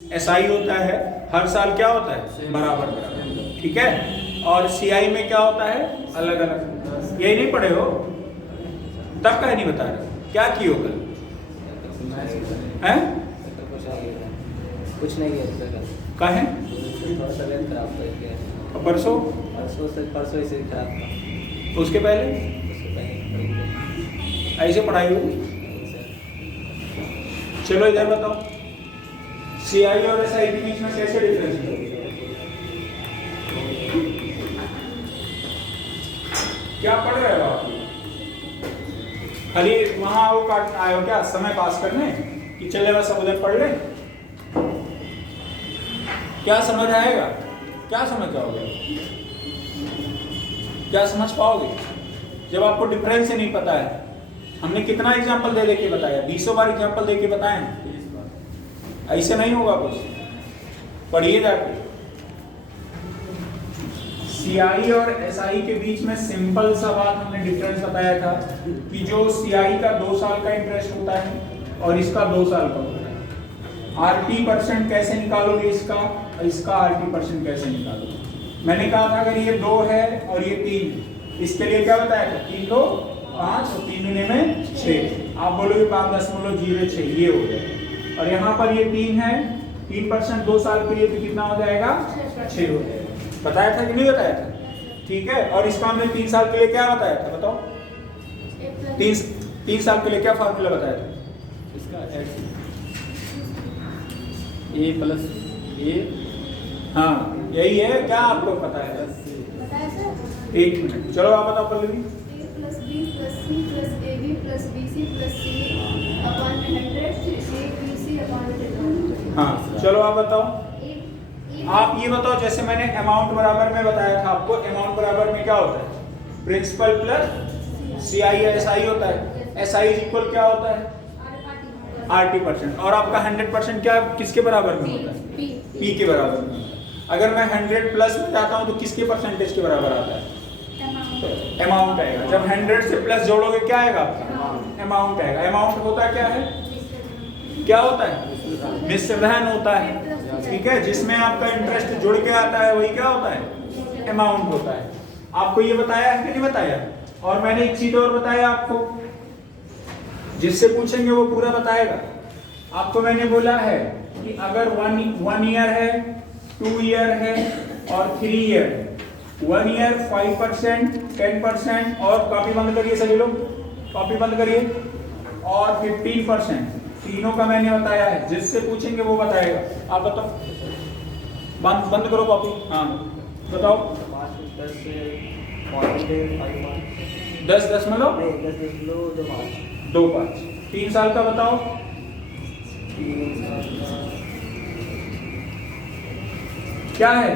SI होता है हर साल क्या होता है बराबर बराबर, ठीक है। और CI में क्या होता है अलग अलग। यही नहीं पढ़े हो तब का नहीं बता रहे क्या किए हो कल हैं? कुछ नहीं किया का है परसों परसों इसे खराब था। उसके पहले ऐसे पढ़ाई हुई। चलो इधर बताओ CI और SI के बीच में कैसे डिफरेंस है? क्या पढ़ रहे हो आप? खाली वहां आओ काट आए हो क्या समय पास करने कि चले बस सब उधर पढ़ ले? क्या समझ आएगा? क्या समझ जाओगे? क्या समझ पाओगे जब आपको डिफरेंस ही नहीं पता है? हमने कितना एग्जांपल दे के बताया, 20 बार एग्जांपल दे के बताए। ऐसे नहीं होगा कुछ, पढ़िए जाके। CI और SI के बीच में सिंपल सा बात हमने डिफरेंस बताया था कि जो CI का 2 साल का इंटरेस्ट होता है और इसका 2 साल का होता है। RT% कैसे निकालोगे इसका RT% कैसे निकालोगे? मैंने कहा था अगर ये 2 है और ये 3, इसके लिए क्या बताया था? 3 2 5 और 3 दूनी में 6। आप बोलोगे 5.06 ये हो गया। और यहाँ पर ये 3 है, 3% 2 साल के लिए तो कितना हो जाएगा? 6 हो जाएगा। बताया था कि नहीं बताया था? ठीक है। और इसका हमने 3 साल के लिए क्या बताया था बताओ? 3 साल के लिए क्या फार्मूला बताया था? इसका A प्लस A। हाँ यही है। क्या आपको पता है? एक मिनट चलो आप बताओ Pallavi. A plus B plus C plus AB plus BC plus C upon 100 ABC upon 100। हाँ चलो आप बताओ। आप ये बताओ जैसे मैंने अमाउंट बराबर में बताया था आपको, अमाउंट बराबर में क्या होता है? प्रिंसिपल प्लस CI या SI होता है। SI इज इक्वल क्या होता है? RT%। और आपका 100% क्या किसके बराबर में होता है? P के बराबर में होता है। अगर मैं 100 प्लस में जाता हूँ तो किसके परसेंटेज के बराबर आता है? अमाउंट आएगा। जब 100 से प्लस जोड़ोगे क्या आएगा? अमाउंट आएगा। अमाउंट होता क्या है? क्या होता है? मिश्र धन होता है, ठीक है। जिसमें आपका इंटरेस्ट जुड़ के आता है वही क्या होता है? अमाउंट होता है। आपको ये बताया है कि नहीं बताया? और मैंने एक चीज और बताया आपको, जिससे पूछेंगे वो पूरा बताएगा। आपको मैंने बोला है कि अगर 1 ईयर है, 2 ईयर है और 3 ईयर। 1 ईयर 5%, 10% और कॉपी बंद करिए सभी लोग, कॉपी बंद करिए, और 15%। तीनों का मैंने बताया है। जिससे पूछेंगे वो बताएगा। आप बताओ। बंद करो कॉपी। हाँ बताओ। 10.25 3 साल का बताओ। क्या है?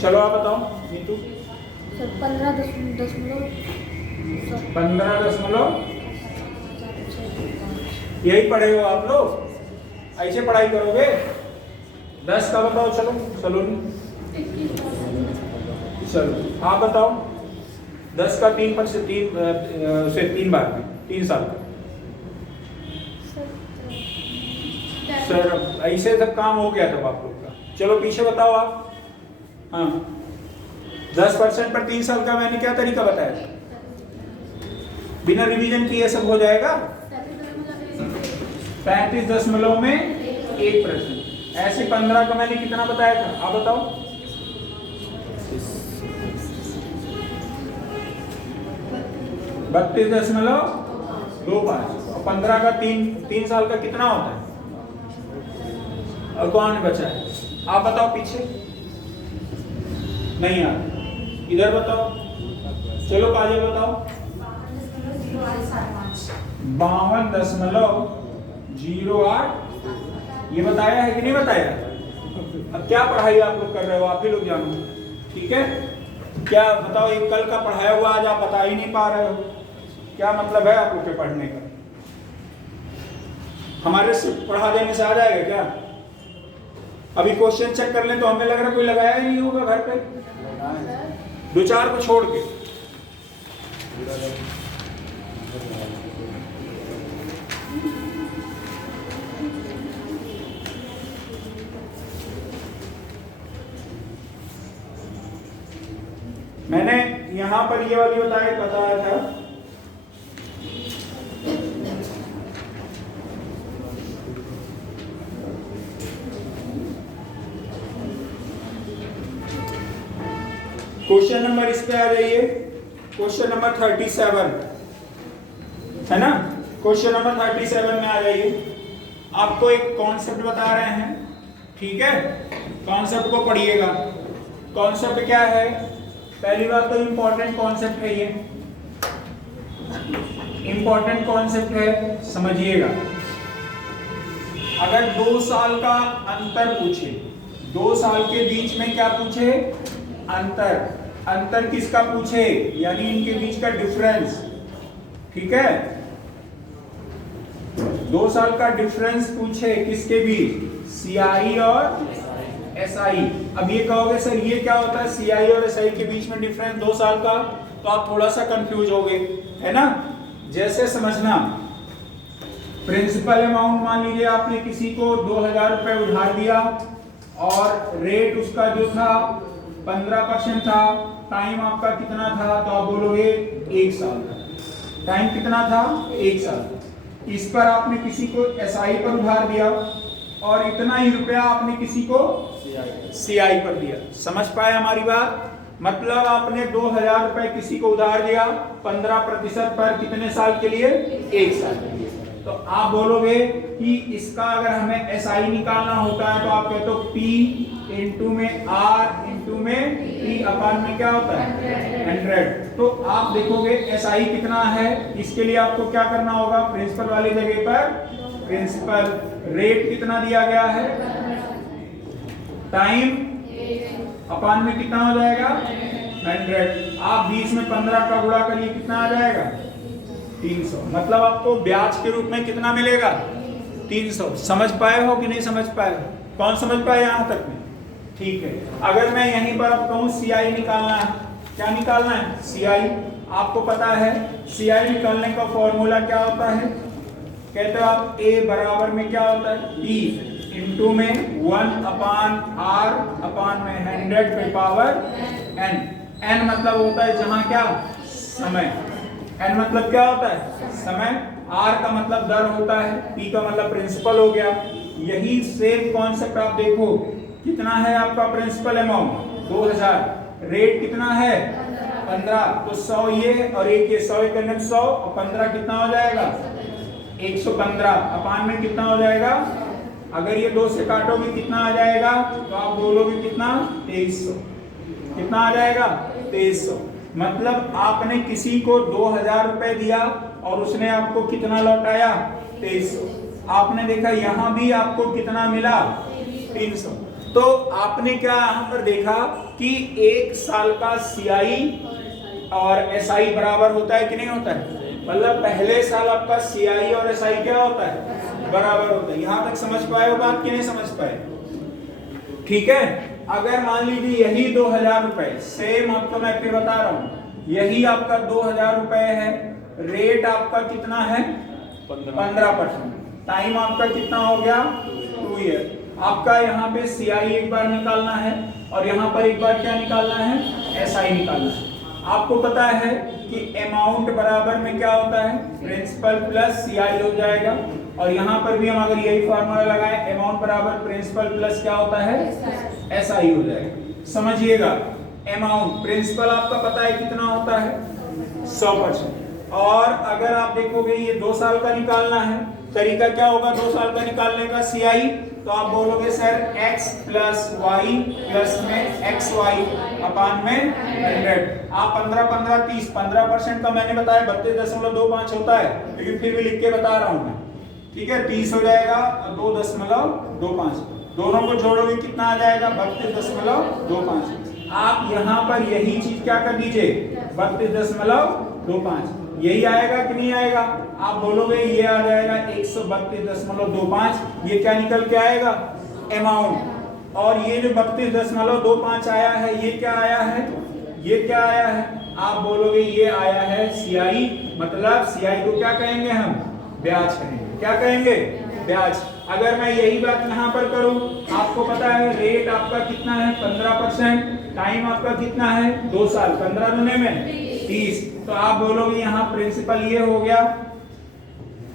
चलो आप बताओ नीतू। 15.5 यही पढ़े हो आप लोग? ऐसे पढ़ाई करोगे? 10 का बताओ। चलो चलो आप बताओ। 10 का 3% 3 बार में 3 साल का। सर ऐसे तक काम हो गया तब आप लोग का। चलो पीछे बताओ आप। हाँ 10% पर 3 साल का मैंने क्या तरीका बताया था? बिना रिवीजन किए सब हो जाएगा। 35 में 1%। ऐसे 15 का मैंने कितना बताया था? आप बताओ। 32.25। और 15 का 3 साल का कितना होता है? और कौन बचा है? आप बताओ पीछे। नहीं यार इधर बताओ। चलो काजल बताओ। 52.08 ये बताया है कि नहीं बताया? अब क्या पढ़ाई आप लोग कर रहे हो आप ही लोग जानो, ठीक है। क्या बताओ, एक कल का पढ़ाया हुआ आज आप बता ही नहीं पा रहे हो, क्या मतलब है आप लोग के पढ़ने का? हमारे से पढ़ा देने से आ जाएगा क्या? अभी क्वेश्चन चेक कर लें तो हमें लग रहा है कोई लगाया ही नहीं होगा घर पे, 2-4 को छोड़ के। मैंने यहां पर ये वाली बताया था क्वेश्चन नंबर इस पे आ जाइए, क्वेश्चन नंबर 37 है ना। क्वेश्चन नंबर 37 में आ जाइए। आपको एक कॉन्सेप्ट बता रहे हैं, ठीक है, कॉन्सेप्ट को पढ़िएगा। कॉन्सेप्ट क्या है? पहली बात तो इंपॉर्टेंट कॉन्सेप्ट है, ये इंपॉर्टेंट कॉन्सेप्ट है, समझिएगा। अगर 2 साल का अंतर पूछे, 2 साल के बीच में क्या पूछे? अंतर किसका पूछे? यानी इनके बीच का डिफरेंस, ठीक है। 2 साल का डिफरेंस पूछे किसके बीच? सीआई और एसआई। अब ये कहोगे सर ये क्या होता है सीआई और एसआई के बीच में डिफरेंस 2 साल का, तो आप थोड़ा सा कंफ्यूज होगे, है ना। जैसे समझना, प्रिंसिपल अमाउंट मान लीजिए आपने किसी को 2000 रुपए उधार दिया और रेट उसका जो था 15% था, टाइम आपका कितना था? तो आप बोलोगे 1 साल का। टाइम कितना था? 1 साल। इस पर आपने किसी को एसआई पर उधार दिया और इतना ही रुपया आपने किसी को सीआई पर दिया। समझ पाए हमारी बात? मतलब आपने 2000 रुपए किसी को उधार दिया 15% पर, कितने साल के लिए? 1 साल के लिए। तो आप बोलोगे कि इसका अगर हमें एसआई निकालना होता है तो आप कहते हो P इंटू में R इंटू में P अपान में क्या होता है? 100। तो आप देखोगे एसआई कितना है, इसके लिए आपको क्या करना होगा? प्रिंसिपल वाली जगह पर प्रिंसिपल, रेट कितना दिया गया है, टाइम अपान में कितना हो जाएगा? 100। आप 20 में 15 का गुणा करिए, कितना आ जाएगा? 300। मतलब आपको ब्याज के रूप में कितना मिलेगा? 300। समझ पाए हो कि नहीं समझ पाए? कौन समझ पाए यहां तक में? ठीक है। अगर मैं यहीं पर अब कहूं सीआई निकालना है, क्या निकालना है? सीआई। आपको पता है सीआई निकालने का फॉर्मूला क्या होता है? कहते हो आप A बराबर में क्या होता है? P इंटू में 1 अपान R अपान में 100 पे पावर N। N मतलब होता है जहां क्या? समय। N मतलब क्या होता है? समय। R का मतलब दर होता है, P का मतलब प्रिंसिपल हो गया। यही सेम कॉन्सेप्ट आप देखो, कितना है आपका प्रिंसिपल अमाउंट? 2000। रेट कितना है? 15। तो 100 ये और एक ये, 100 करने 100 और 15 कितना हो जाएगा? 115 अपान में कितना हो जाएगा? अगर ये 2 से काटोगे कितना आ जाएगा? तो आप बोलोगे कितना? 2300। कितना आ जाएगा? 2300। मतलब आपने किसी को 2000 रुपए दिया और उसने आपको कितना लौटाया? 2300। आपने देखा यहां भी आपको कितना मिला? 300। तो आपने क्या यहां पर देखा कि 1 साल का सीआई और एसआई बराबर होता है कि नहीं होता है? मतलब पहले साल आपका सीआई और एसआई क्या होता है? बराबर होता है। यहां तक समझ पाए हो बात कि नहीं समझ पाए? ठीक है। अगर मान लीजिए यही 2000 रुपए, सेम आपको मैं फिर बता रहा हूं, यही आपका 2000 रुपए है, रेट आपका कितना है? 15%। टाइम आपका कितना हो गया? 2 ईयर। आपका यहाँ पे सीआई एक बार निकालना है और यहाँ पर एक बार क्या निकालना है? एसआई निकालना है। आपको पता है कि अमाउंट बराबर में क्या होता है? प्रिंसिपल प्लस सीआई हो जाएगा। और यहाँ पर भी हम अगर यही फार्मूला लगाएं, अमाउंट बराबर प्रिंसिपल प्लस क्या होता है? एसआई हो जाएगा। समझिएगा, अमाउंट प्रिंसिपल आपका पता है कितना होता है? 100%। और अगर आप देखोगे ये 2 साल का निकालना है, तरीका क्या होगा 2 साल का निकालने का? सीआई। तो आप बोलोगे sir x plus Y plus में एक्स वाई अपान में 100। आप 15 30 15% का मैंने बताया 32.25 होता है, लेकिन फिर भी लिख के बता रहा हूं मैं, ठीक है। 30 हो जाएगा और 2.25, दोनों को जोड़ोगे कितना आ जाएगा? 32.25। आप यहाँ पर यही चीज क्या कर दीजिए? 32.25 यही आएगा कि नहीं आएगा? आप बोलोगे ये आ जाएगा 132.25। ये क्या निकल के आएगा? अमाउंट। और ये जो 32.25 आया है, ये क्या आया है? ये क्या आया है? आप बोलोगे ये आया है सीआई। मतलब सीआई को क्या कहेंगे हम? ब्याज कहेंगे। क्या कहेंगे? ब्याज। अगर मैं यही बात यहाँ पर करूं, आपको पता है रेट आपका कितना है 15%, टाइम आपका कितना है 2 साल, 15 दुने में 30, तो आप बोलोगे यहाँ प्रिंसिपल ये हो गया,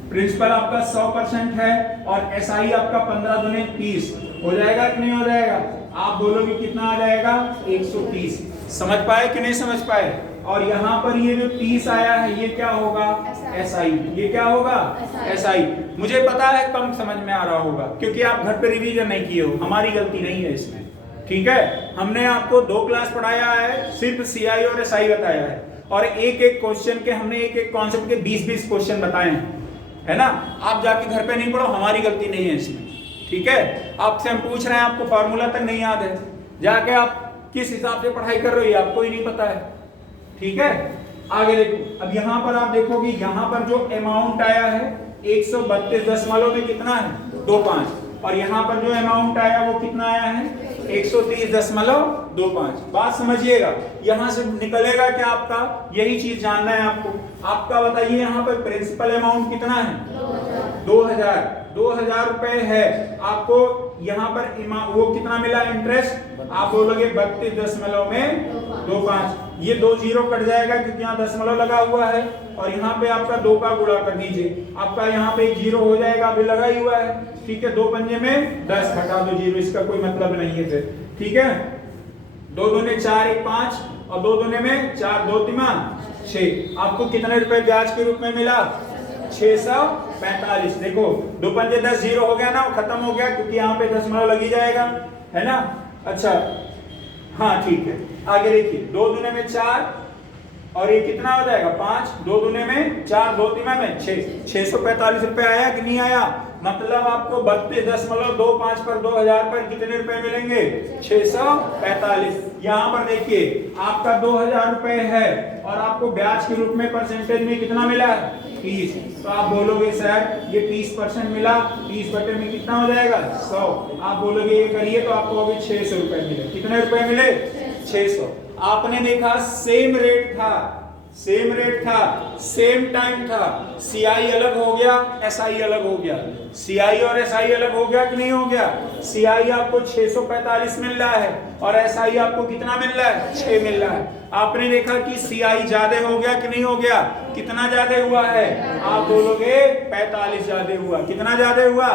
प्रिंसिपल आपका 100% है और एसआई आपका 15 दुने 30 हो जाएगा कि नहीं हो जाएगा? आप बोलोगे कितना आ जाएगा 130। समझ पाए कि नहीं समझ पाए? और यहाँ पर ये जो 30 आया है ये क्या होगा? एसआई। ये क्या होगा? एसआई। मुझे पता है कम समझ में आ रहा होगा क्योंकि आप घर पे रिवीजन नहीं किए हो, हमारी गलती नहीं है इसमें, ठीक है। हमने आपको 2 क्लास पढ़ाया है, सिर्फ सीआई और एसआई बताया है और एक एक क्वेश्चन के हमने एक एक कॉन्सेप्ट के 20-20 क्वेश्चन बताए हैं, है ना। आप जाके घर पे नहीं पढ़ो, हमारी गलती नहीं है इसमें, ठीक है। आपसे हम पूछ रहे हैं, आपको फार्मूला तक नहीं याद है, जाके आप किस हिसाब से पढ़ाई कर रहे हो आपको ही नहीं पता है, ठीक है। आगे देखो, अब यहाँ पर आप देखोगे यहाँ पर जो अमाउंट आया है 132 में कितना है 25, और यहाँ पर जो अमाउंट आया वो कितना आया है 130.25। बात समझिएगा, यहाँ से निकलेगा क्या आपका, यही चीज जानना है आपको। आपका बताइए यहाँ पर प्रिंसिपल अमाउंट कितना है 2000 रुपए है। आपको यहाँ पर वो कितना मिला इंटरेस्ट, आप बोलोगे 32.25। ये 2 जीरो कट जाएगा क्योंकि यहाँ दशमलव लगा हुआ है और यहाँ पे आपका 2 का गुणा कर दीजिए, आपका यहाँ पे 1 जीरो हो जाएगा, अभी लगा ही हुआ है, ठीक है। 2 पंजे में 10, घटा दो जीरो, इसका कोई मतलब नहीं है फिर, ठीक है। 2 दूने 4, 1 5 और 2 दूने में 4, 2 तिमा 6। आपको कितने रुपए ब्याज के रूप में मिला 645। देखो 2 पंजे 10, जीरो हो गया ना, वो खत्म हो गया क्योंकि यहाँ पे दशमलव लगी जाएगा, है ना। अच्छा हाँ ठीक है, आगे देखिए 2 दूने में 4 और ये कितना हो जाएगा 5, 2 दूने में 4, 2 तिमा में 6, 645 रुपए आया कि नहीं आया? मतलब आपको 32.25 पर 2000 पर कितने रुपए मिलेंगे 645। यहाँ पर देखिए आपका 2000 रुपए है और आपको ब्याज के रूप में परसेंटेज में कितना मिला है 30, तो आप बोलोगे सर ये 30% मिला, 30 बटे में कितना हो जाएगा 100। आप बोलोगे ये करिए तो आपको अभी 600 रुपए मिले। कितने रुपए मिले 600। आपने देखा सेम रेट था, सेम टाइम था, सीआई अलग हो गया, एसआई अलग हो गया। सीआई और एसआई अलग हो गया कि नहीं हो गया? सीआई आपको 645 मिल रहा है और एसआई आपको कितना मिल रहा है 6 मिल रहा है। आपने देखा कि सीआई ज्यादा हो गया कि नहीं हो गया? कितना ज्यादा हुआ है? आप बोलोगे 45 ज्यादा हुआ। कितना ज्यादा हुआ?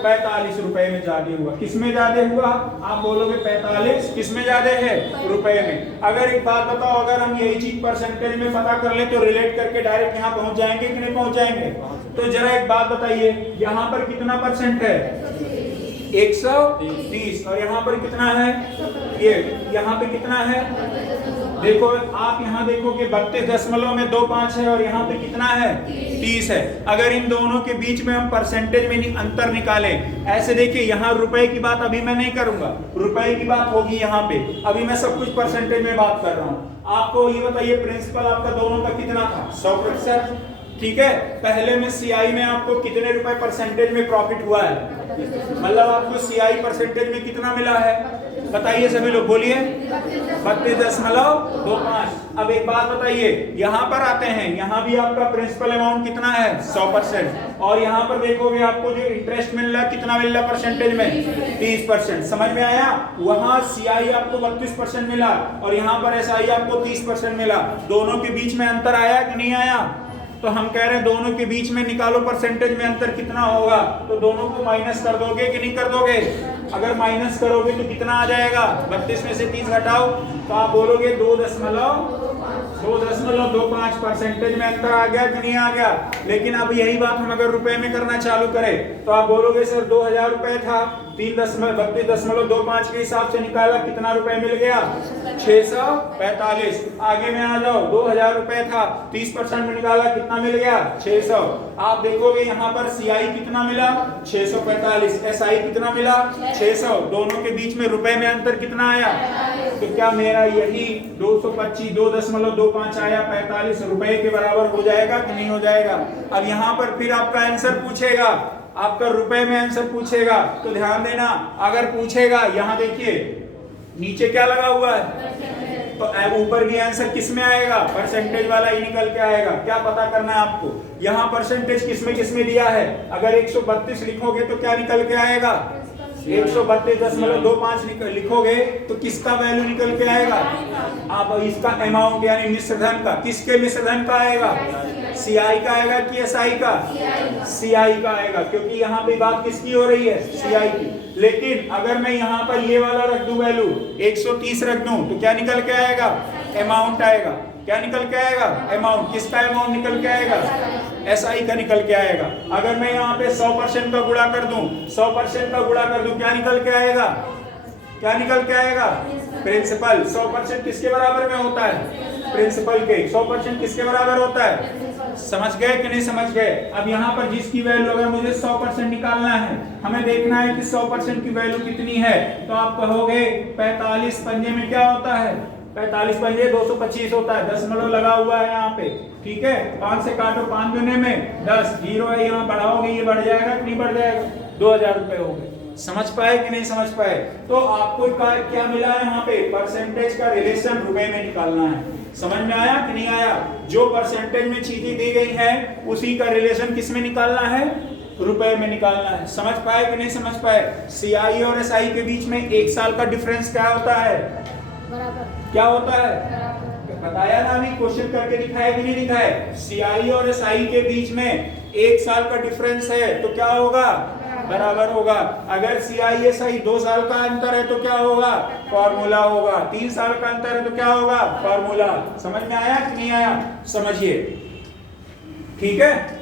45 रुपए में ज्यादा हुआ। किसमें ज्यादा हुआ? आप बोलोगे 45 किसमें ज्यादा है? रुपए में। अगर एक बात बताओ, अगर हम यही चीज परसेंटेज में पता कर ले तो रिलेट करके डायरेक्ट यहाँ पहुंच जाएंगे कि नहीं पहुंच जाएंगे? तो जरा एक बात बताइए, यहाँ पर कितना परसेंट है 130 और यहाँ पर कितना है ये, यहाँ पे कितना है? देखो आप यहाँ देखोगे 32.25 है और यहाँ पे कितना है 30 है। अगर इन दोनों के बीच में हम परसेंटेज में अंतर निकालें, ऐसे देखिए यहाँ रुपए की बात अभी मैं नहीं करूंगा, रुपए की बात होगी यहाँ पे, अभी मैं सब कुछ परसेंटेज में बात कर रहा हूँ। आपको ये बताइए प्रिंसिपल आपका दोनों का कितना था 100%, ठीक है। पहले में सीआई में आपको कितने रुपए परसेंटेज में प्रॉफिट हुआ है, मतलब आपको सीआई परसेंटेज में कितना मिला है बताइए सभी लोग, बोलिए 32.25। अब एक बात बताइए, यहाँ पर आते हैं, यहाँ भी आपका प्रिंसिपल अमाउंट कितना है 100% और यहाँ पर देखोगे आपको जो इंटरेस्ट मिल रहा है कितना मिल रहा है परसेंटेज में 30%। समझ में आया? वहाँ सीआई आपको 32% मिला और यहाँ पर एसआई आपको 30% मिला। दोनों के बीच में अंतर आया कि नहीं आया? तो हम कह रहे हैं दोनों के बीच में निकालो परसेंटेज में अंतर कितना होगा, तो दोनों को माइनस कर दोगे कि नहीं कर दोगे? अगर माइनस करोगे तो कितना आ जाएगा? 32 में से 30 घटाओ तो आप बोलोगे 2.25 परसेंटेज में अंतर आ गया कि नहीं आ गया? लेकिन अब यही बात हम अगर रुपए में करना चालू करें तो आप बोलोगे सर 2000 रुपए था, 32.25 के हिसाब से निकाला, कितना रुपए मिल गया 645। आगे में आ जाओ, 2000 रुपए था, 30% में निकाला, कितना मिल गया 600। आप देखोगे यहाँ पर सीआई कितना मिला 645, एसआई कितना मिला 600। दोनों के बीच में रुपए में अंतर कितना आया? तो क्या मेरा यही 225 आया 45 रुपए के बराबर हो जाएगा कि नहीं हो जाएगा? अब यहाँ पर फिर आपका आंसर पूछेगा, आपका रुपए में आंसर पूछेगा, तो ध्यान देना, अगर पूछेगा यहाँ देखिए नीचे क्या लगा हुआ है तो ऊपर भी आंसर किस में आएगा, परसेंटेज वाला ही निकल के आएगा। क्या पता करना है आपको, यहाँ परसेंटेज किसमें दिया है, अगर 132 लिखोगे तो क्या निकल के आएगा, 132.25 लिखोगे तो किसका वैल्यू निकल के आएगा, आप इसका अमाउंट यानी मिश्रधन का, किसके मिश्रधन का आएगा, सीआई का आएगा कि एसआई का, सीआई का आएगा, क्योंकि यहाँ पे बात किसकी हो रही है, सीआई की। लेकिन अगर मैं यहाँ पर ये वाला रख दूं वैल्यू 130 रख दूं तो क्या निकल के आएगा, अमाउंट आएगा। क्या निकल के आएगा, अमाउंट। किसका अमाउंट निकल के आएगा, एसआई का निकल के आएगा। अगर मैं यहाँ पे 100% का गुणा कर दूं, 100% का गुणा कर दूं, क्या निकल के आएगा, क्या निकल के आएगा, प्रिंसिपल। 100% किसके बराबर में होता है, प्रिंसिपल के। 100% किसके बराबर होता है, समझ गए कि नहीं समझ गए। अब यहाँ पर जिसकी वैल्यू अगर मुझे 100% निकालना है, हमें देखना है कि 100% की वैल्यू कितनी है, तो आप कहोगे 45 पंजे में क्या होता है, 45 पंजे 225 होता है, दशमलव लगा हुआ है यहाँ पे, ठीक है। 5 से काटो, 5 दुने में 10, 0 है, यहाँ बढ़ाओगे ये बढ़ जाएगा कि नहीं बढ़ जाएगा, 2000 रुपए हो गए। समझ पाए कि नहीं समझ पाए। तो आपको क्या मिला है यहाँ पे, परसेंटेज का रिलेशन रुपए में निकालना है। समझ में आया कि नहीं आया, जो परसेंटेज में चीजें दी गई हैं उसी का रिलेशन किस में निकालना है, रुपए में निकालना है। समझ पाए कि नहीं समझ पाए। सीआई और एसआई के बीच में 1 साल का डिफरेंस क्या होता है, बराबर। क्या होता है, बताया ना अभी, क्वेश्चन करके दिखाया कि नहीं दिखाया। सीआई और एसआई के बीच में 1 साल का डिफरेंस है तो क्या होगा, बराबर होगा। अगर सीआई एसआई 2 साल का अंतर है तो क्या होगा, फॉर्मूला होगा। 3 साल का अंतर है तो क्या होगा, फॉर्मूला। समझ में आया कि नहीं आया, समझिए, ठीक है।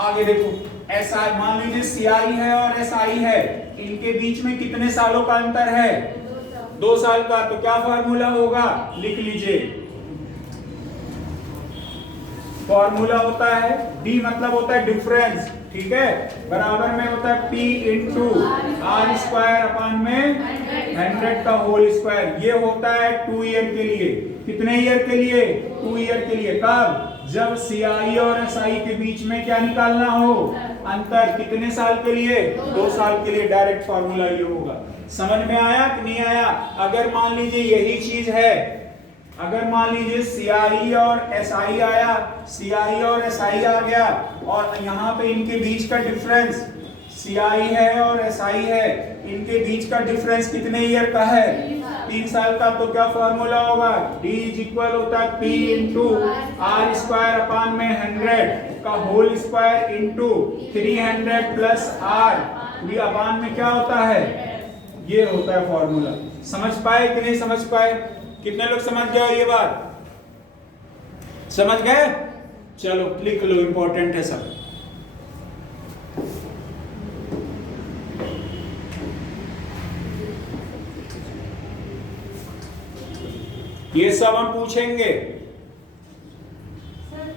आगे देखो, एसआई मान लीजिए सीआई है और एसआई है, इनके बीच में कितने सालों का अंतर है, 2 साल का। तो क्या फॉर्मूला होगा, लिख लीजिए। फॉर्मूला होता है डी, मतलब होता है डिफरेंस, ठीक है, बराबर में होता है P into R square upon में 100 का होल स्क्वायर। ये होता है 2 ईयर के लिए। कितने ईयर के लिए, 2 ईयर के लिए। कब, जब सीआई और एसआई के बीच में क्या निकालना हो, अंतर। कितने साल के लिए, 2 साल के लिए। डायरेक्ट फॉर्मूला ये होगा। समझ में आया कि नहीं आया। अगर मान लीजिए यही चीज है, अगर मान लीजिए सीआई और एसआई आया, सीआई और एसआई आ गया, और यहाँ पे इनके बीच का डिफरेंस, सीआई है और एसआई है, इनके बीच का डिफरेंस कितने ईयर का है, 3 साल का। तो क्या फॉर्मूला होगा, D इज इक्वल होता है P into R square upon में 100 का whole square into 300 plus R, ये अपान में क्या होता है, ये होता है फॉर्मूला। समझ पाए कि नहीं समझ पाए। कितने लोग समझ गए ये बात, समझ गए। चलो लिख लो, इंपॉर्टेंट है सब। ये सब हम पूछेंगे। सर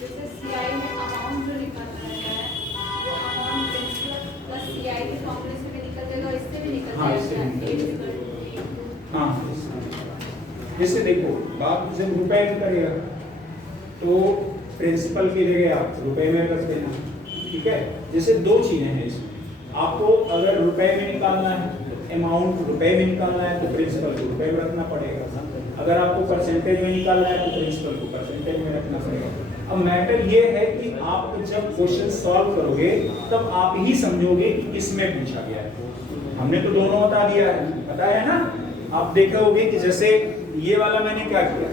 जैसे सीआई में अमाउंट जो निकलता है वो अमाउंट प्लस सीआई के फॉर्मूले से भी निकल जाएगा, इससे भी निकल हाँ, जाएगा। हाँ, जैसे देखो बात जब रुपए में करेगा तो प्रिंसिपल की जगह आप रुपए में रख देना, ठीक है। जैसे 2 चीजें हैं इसमें, आपको अगर रुपए में निकालना है, अमाउंट रुपए में निकालना है तो प्रिंसिपल को रुपए में रखना पड़ेगा। अगर आपको परसेंटेज में निकालना है तो प्रिंसिपल को परसेंटेज में रखना पड़ेगा। अब मैटर ये है कि आप जब क्वेश्चन सॉल्व करोगे तब आप ही समझोगे कि किसमें पूछा गया है। हमने तो दोनों बता दिया है, बताया ना। आप देखोगे कि जैसे ये वाला मैंने क्या किया,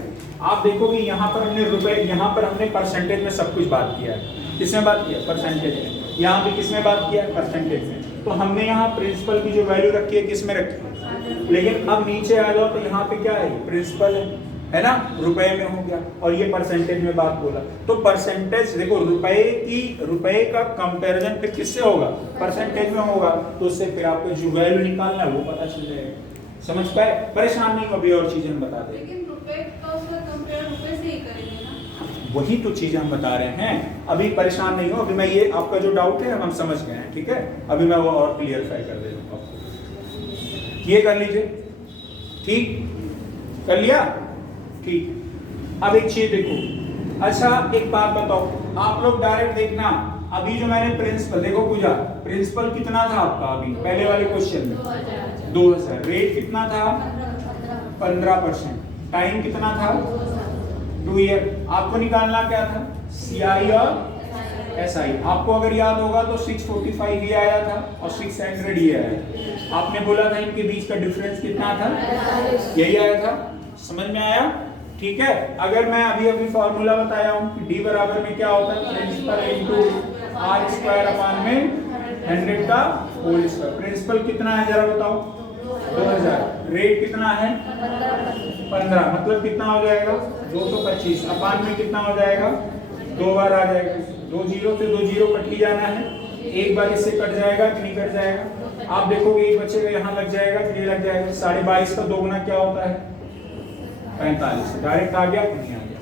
आप देखोगे यहाँ पर हमने रुपए, यहाँ पर हमने परसेंटेज में सब कुछ बात किया है। किसमें बात किया, परसेंटेज में। यहाँ पे किसमें बात किया, परसेंटेज में। तो हमने यहाँ प्रिंसिपल की जो वैल्यू रखी है किसमें रखी है, लेकिन अब नीचे आ जाओ तो यहाँ पे क्या है, प्रिंसिपल है ना, रुपए में हो गया, और ये परसेंटेज में बात बोला। तो परसेंटेज देखो, रुपए का कंपैरिजन फिर किससे होगा, परसेंटेज में होगा। तो उससे फिर आपको जो वैल्यू निकालना है वो पता चल जाएगा। समझ पाए, परेशान नहीं हो, अभी और चीजें हम बता दें। लेकिन रुपए का उसका कंपेयर रुपए से ही करेंगे ना, वही तो चीजें हम बता रहे हैं। अभी परेशान नहीं हो, अभी मैं ये आपका जो डाउट है हम समझ गए हैं, ठीक है। अभी मैं वो और क्लियरफाई कर दे रहा हूँ आपको। ये कर लीजिए, ठीक कर लिया, ठीक। अब एक चीज देखो, अच्छा एक बात बताओ, आप लोग डायरेक्ट देखना, अभी जो मैंने प्रिंसिपल देखो पूजा, प्रिंसिपल कितना था आपका अभी पहले वाले क्वेश्चन में 2000, रेट कितना था 15%, टाइम कितना था 2 ईयर। आपको निकालना क्या था CI और SI। आपको अगर याद होगा तो 645 ये आया था और 600 ये आया। आपने बोला था इनके बीच का डिफरेंस कितना था, यही आया था। समझ में आया? ठीक है। अगर मैं अभी फॉर्मूला बताया हूं कि D बराबर में क्या होता है, principal into R square upon में 100 का होल स्क्वायर। प्रिंसिपल कितना है जरा बताओ 2000, रेट कितना है 15, मतलब कितना हो जाएगा 225 अपान में कितना हो जाएगा 2 बार आ जाएगा, 2 जीरो से 2 जीरो कट ही जाना है, एक बार इससे कट जाएगा कि नहीं कट जाएगा। आप देखोगे एक बच्चे का यहाँ लग जाएगा कि नहीं लग जाएगा। 22.5 का 2 गुना क्या होता है 45, डायरेक्ट आ गया कि नहीं आ गया,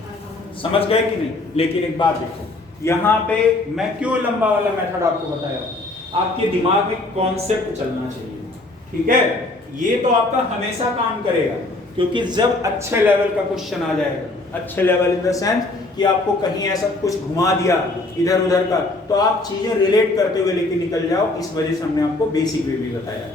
समझ गए कि नहीं। लेकिन एक बात देखो यहाँ पे मैं क्यों लंबा वाला मेथड आपको बताया, आपके दिमाग में कॉन्सेप्ट चलना चाहिए, ठीक है। ये तो आपका हमेशा काम करेगा, क्योंकि जब अच्छे लेवल का क्वेश्चन आ जाएगा, अच्छे लेवल इन द सेंस कि आपको कहीं ऐसा कुछ घुमा दिया इधर उधर का, तो आप चीजें रिलेट करते हुए लेके निकल जाओ। इस वजह से हमने आपको बेसिक वे भी बताया,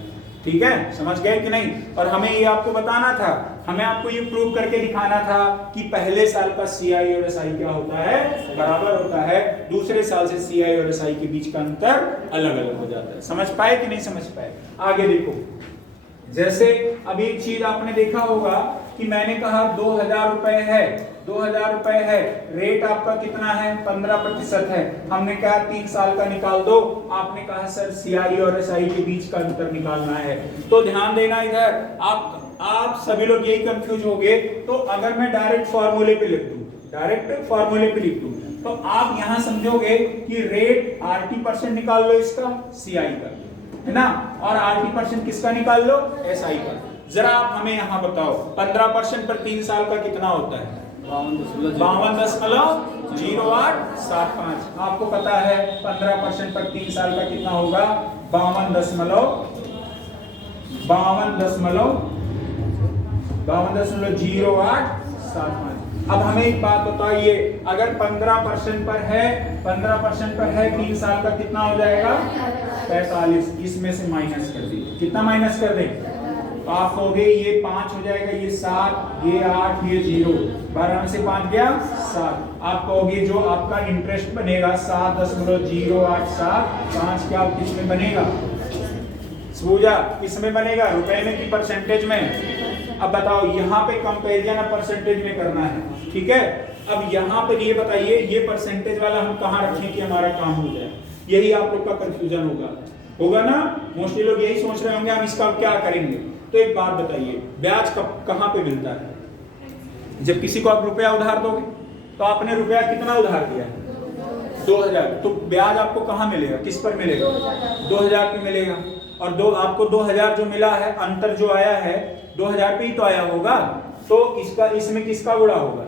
ठीक है, समझ गए कि नहीं। और हमें ये आपको बताना था, हमें आपको ये प्रूव करके दिखाना था कि पहले साल का CI और SI क्या होता है, बराबर होता है। दूसरे साल से CI और SI के बीच का अंतर अलग अलग हो जाता है। समझ पाए कि नहीं समझ पाए? आगे देखो, जैसे अभी एक चीज आपने देखा होगा कि मैंने कहा 2000 रुपए है, 2000 रुपए है, रेट आपका कितना है 15% है। हमने कहा 3 साल का निकाल दो, आपने कहा सर CI और SI के बीच का अंतर निकालना है। तो ध्यान देना इधर, आप सभी लोग यही कंफ्यूज हो गए। तो अगर मैं डायरेक्ट फॉर्मूले पे लिख दूं, डायरेक्ट फॉर्मूले पे लिख दूं, तो आप यहां समझोगे कि रेट 80% निकाल लो इसका CI का, है ना, और 80% किसका निकाल लो SI का। जरा आप हमें यहाँ बताओ 15% पर 3 साल का कितना होता है 52.0875। आपको पता है 15% पर 3 साल का कितना होगा 52.0875। अब हमें एक बात बताइए, अगर 15% पर है 3 साल का कितना हो जाएगा 45। इसमें से माइनस कर दीजिए, कितना माइनस कर दें, तो आप कहोगे ये 5 हो जाएगा, ये 7, ये 8, ये 0, 12 में से 5 गया 7। आप कहोगे जो आपका इंटरेस्ट बनेगा 7.087, 5 क्या किसमें बनेगा पूजा, किसमें बनेगा रुपए में कि परसेंटेज में। अब बताओ यहाँ पे कंपैरिजन अब परसेंटेज में करना है, ठीक है। अब यहाँ पर ये बताइए ये परसेंटेज वाला हम कहाँ रखें कि हमारा काम हो जाए, यही आप लोग का कंफ्यूजन होगा ना। मोस्टली लोग यही सोच रहे होंगे हम इसका क्या करेंगे। तो एक बात बताइए, ब्याज कहाँ पे मिलता है? जब किसी को आप रुपया उधार दोगे तो आपने रुपया कितना उधार दिया है 2000, तो ब्याज आपको कहाँ मिलेगा, किस पर मिलेगा 2000 पे मिलेगा। और आपको 2000 जो मिला है, अंतर जो आया है 2000 पे ही तो आया होगा, तो इसमें किसका गुणा होगा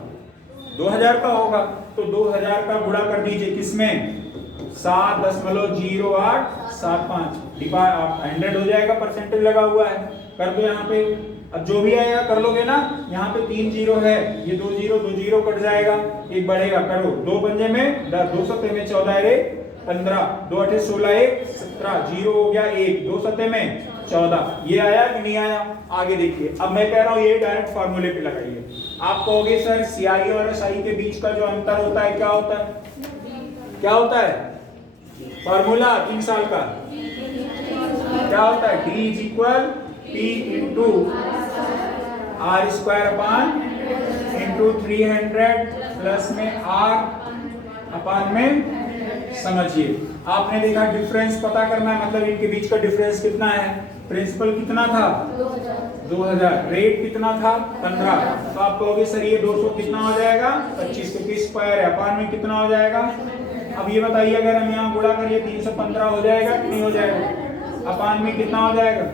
2000 का होगा। तो 2000 का गुणा कर दीजिए किसमें 7.0875, 100 हो जाएगा, परसेंटेज लगा हुआ है, कर दो यहाँ पे। अब जो भी आएगा कर लोगे ना, यहाँ पे 3 जीरो है, ये 2 जीरो कट जाएगा, एक बढ़ेगा, करो 2 पंजे में 10, 2 सत्ते में 14 रे 15, 2 अठे 16 1 17, 0 हो गया 1, 2 सत्ते में 14। ये आया कि नहीं आया? आगे देखिए, अब मैं कह रहा हूँ ये डायरेक्ट फार्मूले पे लगाइए। आप कहोगे सर CI और SI के बीच का जो अंतर होता है क्या होता है, क्या होता है फार्मूला 3 साल का क्या होता है, D is equal P into R square upon into 300 plus में R अपान में। समझिए आपने देखा डिफरेंस पता करना है, मतलब इनके बीच का डिफरेंस कितना है। प्रिंसिपल कितना था 2000, रेट कितना था 15। तो आप कहोगे सर ये 200 कितना हो जाएगा 25, क्योंकि स्क्वायर है, अपान में कितना हो जाएगा। अब ये बताइए अगर हम यहाँ गुणा करिए 315 हो जाएगा कि नहीं हो जाएगा, अपान में कितना हो जाएगा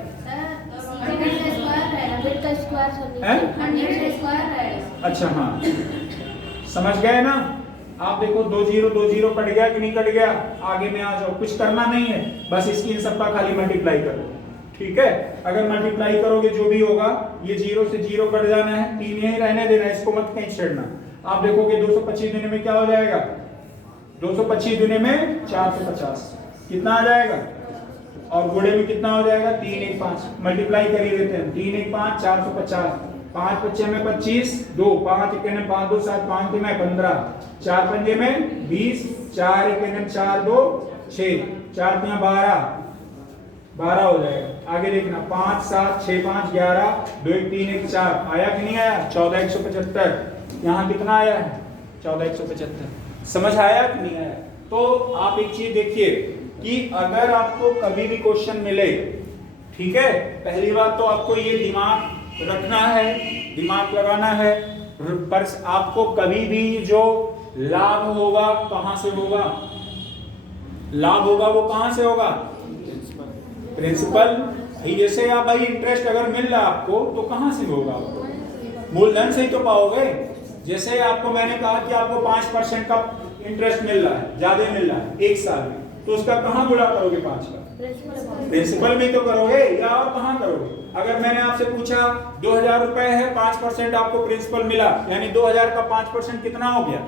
अच्छा हाँ, समझ गए ना। आप देखो 2 जीरो कट गया कि नहीं कट गया। आगे में आ जाओ, कुछ करना नहीं है, बस इसकी इन सबका खाली मल्टीप्लाई करो, ठीक है। अगर मल्टीप्लाई करोगे जो भी होगा, ये 0 से 0 कट जाना है, 3 यही रहने देना, इसको मत कहीं छेड़ना। आप देखोगे 225 देने में क्या हो जाएगा 225 दुने में 450 कितना आ जाएगा, और गुणे में कितना हो जाएगा 3 1 5 मल्टीप्लाई कर ही देते हैं 3 1 5 450 5 5 में 25 2 5 1 में 5 2 7 5 3 में 15 4 5 में 20 4 1 में 4 2 6 4 3 12 हो जाएगा। आगे देखना 5 7 6 5 11 2 1 3 1 4 आया कि नहीं आया 14175। यहाँ कितना आया है 14175। समझ आया कि नहीं आया। तो आप एक चीज देखिए कि अगर आपको कभी भी क्वेश्चन मिले, ठीक है, पहली बात तो आपको ये दिमाग रखना है, दिमाग लगाना है, पर आपको कभी भी जो लाभ होगा कहां से होगा, लाभ होगा वो कहां से होगा, प्रिंसिपल। जैसे आप भाई इंटरेस्ट अगर मिल रहा है आपको तो कहां से होगा, आपको मूलधन से ही तो पाओगे। जैसे आपको मैंने कहा कि आपको 5% का इंटरेस्ट मिल रहा है, ज्यादा मिल रहा है एक साल में, तो उसका कहां गुणा करोगे 5 का, प्रिंसिपल में तो करोगे या और कहां करोगे। अगर मैंने आपसे पूछा 2000 रुपए है, 5% आपको प्रिंसिपल मिला, यानी 2000 का 5% कितना हो गया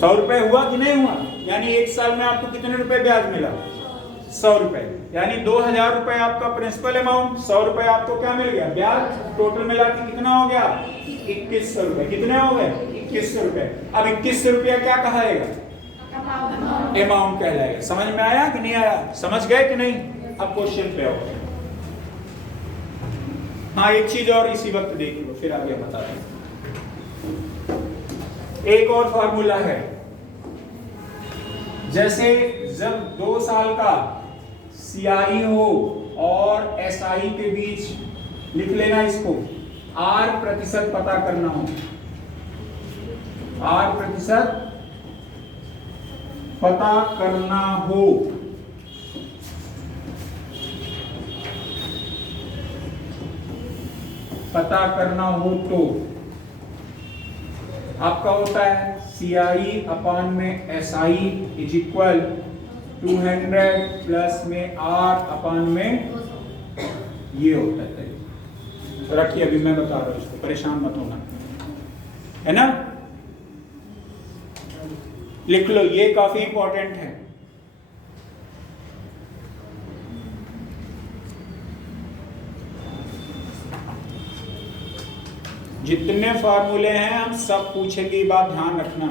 100 रुपए हुआ कि नहीं हुआ। यानी एक साल में आपको कितने रुपए ब्याज मिला 100 रुपए, यानी 2000 रुपए आपका प्रिंसिपल अमाउंट, 100 रुपए आपको क्या मिल गया ब्याज, टोटल मिला के कितना हो गया 2100 रुपए। कितने हो गए 2100 रुपए। अब 2100 रुपया क्या कहाएगा, अमाउंट कहलाएगा। समझ में आया कि नहीं आया, समझ गए कि नहीं। अब क्वेश्चन पे आओ। हाँ एक चीज और इसी वक्त देख लो फिर आगे बता दें। एक और फार्मूला है, जैसे जब 2 साल का CI हो और SI के बीच लिख लेना इसको, R% पता करना हो, R% पता करना हो, पता करना हो तो आपका होता है CI अपान में SI इज इक्वल 200 प्लस में R अपान में ये होता है। तो रखिए अभी मैं बता रहा हूं इसको, परेशान मत होना, है ना। लिख लो, ये काफी इंपॉर्टेंट है। जितने फार्मूले हैं हम सब पूछेंगे, ये बात ध्यान रखना।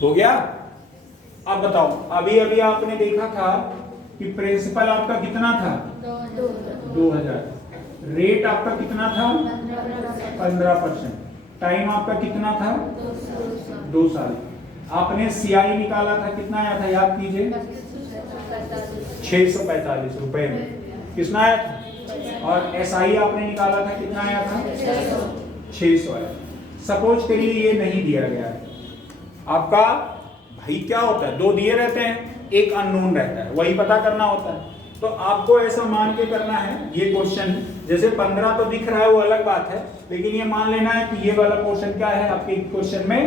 हो गया। अब बताओ, अभी अभी आपने देखा था कि प्रिंसिपल आपका कितना था 2000, रेट आपका कितना था 15%, टाइम आपका कितना था 2 साल। आपने CI निकाला था, कितना आया था याद कीजिए 645 रुपए में, कितना आया था। और SI आपने निकाला था, कितना आया था 600 आया। सपोज करिए ये नहीं दिया गया है आपका, भाई क्या होता है 2 दिए रहते हैं, एक अननोन रहता है, वही पता करना होता है। तो आपको ऐसा मान के करना है ये क्वेश्चन, जैसे 15 तो दिख रहा है वो अलग बात है, लेकिन ये मान लेना है कि ये वाला पोर्शन क्या है आपके क्वेश्चन में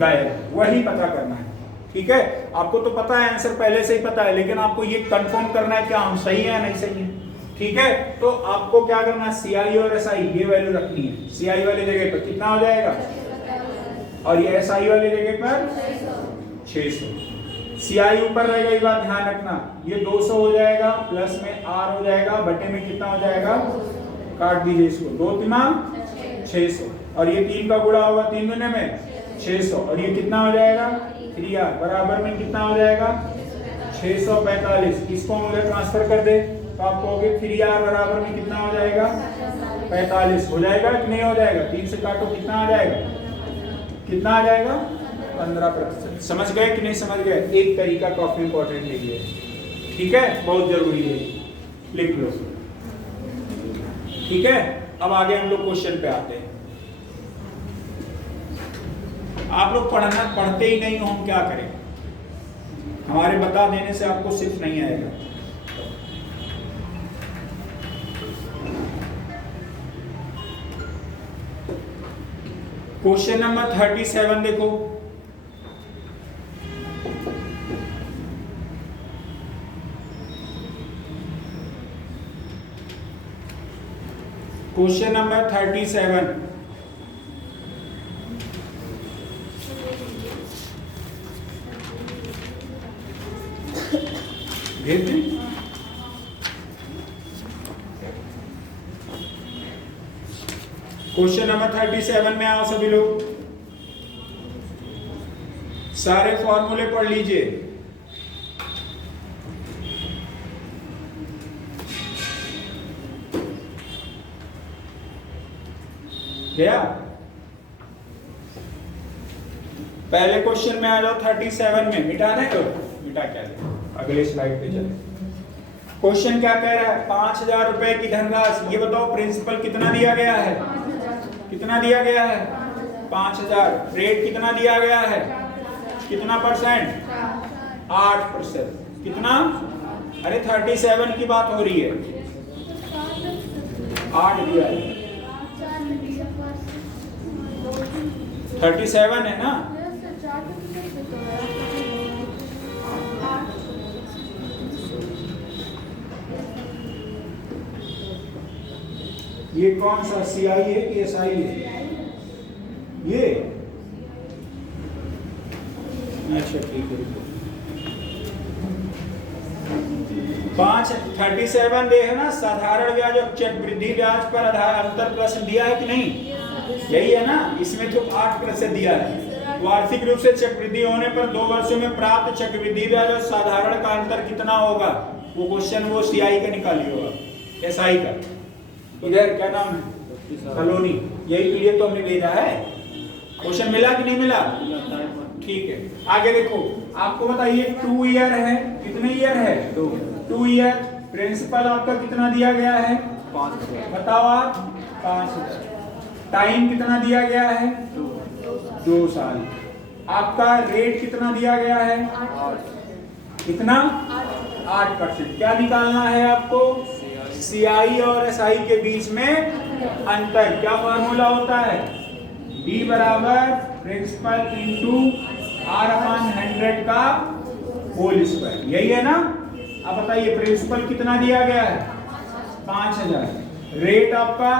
गायब, वही पता करना है। ठीक है, आपको तो पता है आंसर पहले से ही पता है, लेकिन आपको ये कंफर्म करना है क्या हम सही है या नहीं सही है। ठीक है, तो आपको क्या करना है CI और SI ये वैल्यू रखनी है। CI वाली जगह पर कितना हो जाएगा और ये SI वाली जगह पर 600। CI ऊपर रहेगा, ये बात ध्यान रखना, ये 200 हो जाएगा, प्लस में R हो जाएगा, बटे में कितना हो जाएगा, काट दीजिए इसको, 2 3 600, और ये 3 का गुणा होगा 3 गुने में 600, और ये कितना हो जाएगा 3R, बराबर में कितना हो जाएगा 645। इसको मुझे ट्रांसफर कर दे तो आप कहोगे 3R बराबर में कितना हो जाएगा 45। हो जाएगा कि नहीं हो जाएगा, 3 से काटो कितना आ जाएगा, कितना आ जाएगा 15%। समझ गए कि नहीं समझ गए। एक तरीका काफी इंपॉर्टेंट है ये, ठीक है, बहुत जरूरी है, लिख लो। ठीक है, अब आगे हम लोग क्वेश्चन पे आते हैं। आप लोग पढ़ते ही नहीं हो, हम क्या करें, हमारे बता देने से आपको सिर्फ नहीं आएगा। क्वेश्चन नंबर 37 देखो, क्वेश्चन नंबर 37 भेज दें। क्वेश्चन नंबर 37 में आओ सभी लोग, सारे फॉर्मूले पढ़ लीजिए। गया? पहले क्वेश्चन में आ जाओ 37 में। मिटा दें तो मिटा क्या दे, अगले स्लाइड पे चले। क्वेश्चन क्या कह रहा है? 5000 रुपए की धनराशि। ये बताओ प्रिंसिपल कितना दिया गया है? कितना दिया गया है? 5000। रेट कितना दिया गया है? कितना परसेंट? 8%। कितना? अरे 37 की बात हो रही है, 8 दिया है। 37 है ना? ये कौन सा सीआई है कि एसआई है? ये अच्छा ठीक है। 37 देखना, साधारण ब्याज और चक्रवृद्धि ब्याज पर आधार अंतर प्रश्न दिया है कि नहीं? यही है ना? इसमें तो 8% दिया है। वार्षिक रूप से चक्रवृद्धि होने पर 2 वर्षों में प्राप्त चक्रवृद्धि ब्याज और साधारण का अंतर कितना होगा? वो क्वेश्चन वो सीआई का निकालिए होगा, एसआई का। इधर क्या नाम है? कॉलोनी। यही पीडीएफ तो हमने भेजा है। क्वेश्चन मिला कि नहीं मिला? ठीक है, आगे देखो। आपको बताइए 2 ईयर है, कितने ईयर है? 2 ईयर। प्रिंसिपल आपका कितना दिया गया है? 5,000। बताओ आप। 5000। टाइम कितना दिया गया है? 2 साल। आपका रेट कितना दिया गया है? कितना? 8%। क्या निकालना है आपको? सीआई और एसआई के बीच में अंतर। क्या फॉर्मूला होता है? D बराबर प्रिंसिपल इंटू R/100 का होल स्क्वायर। यही है ना? अब बताइए प्रिंसिपल कितना दिया गया है? 5000। रेट आपका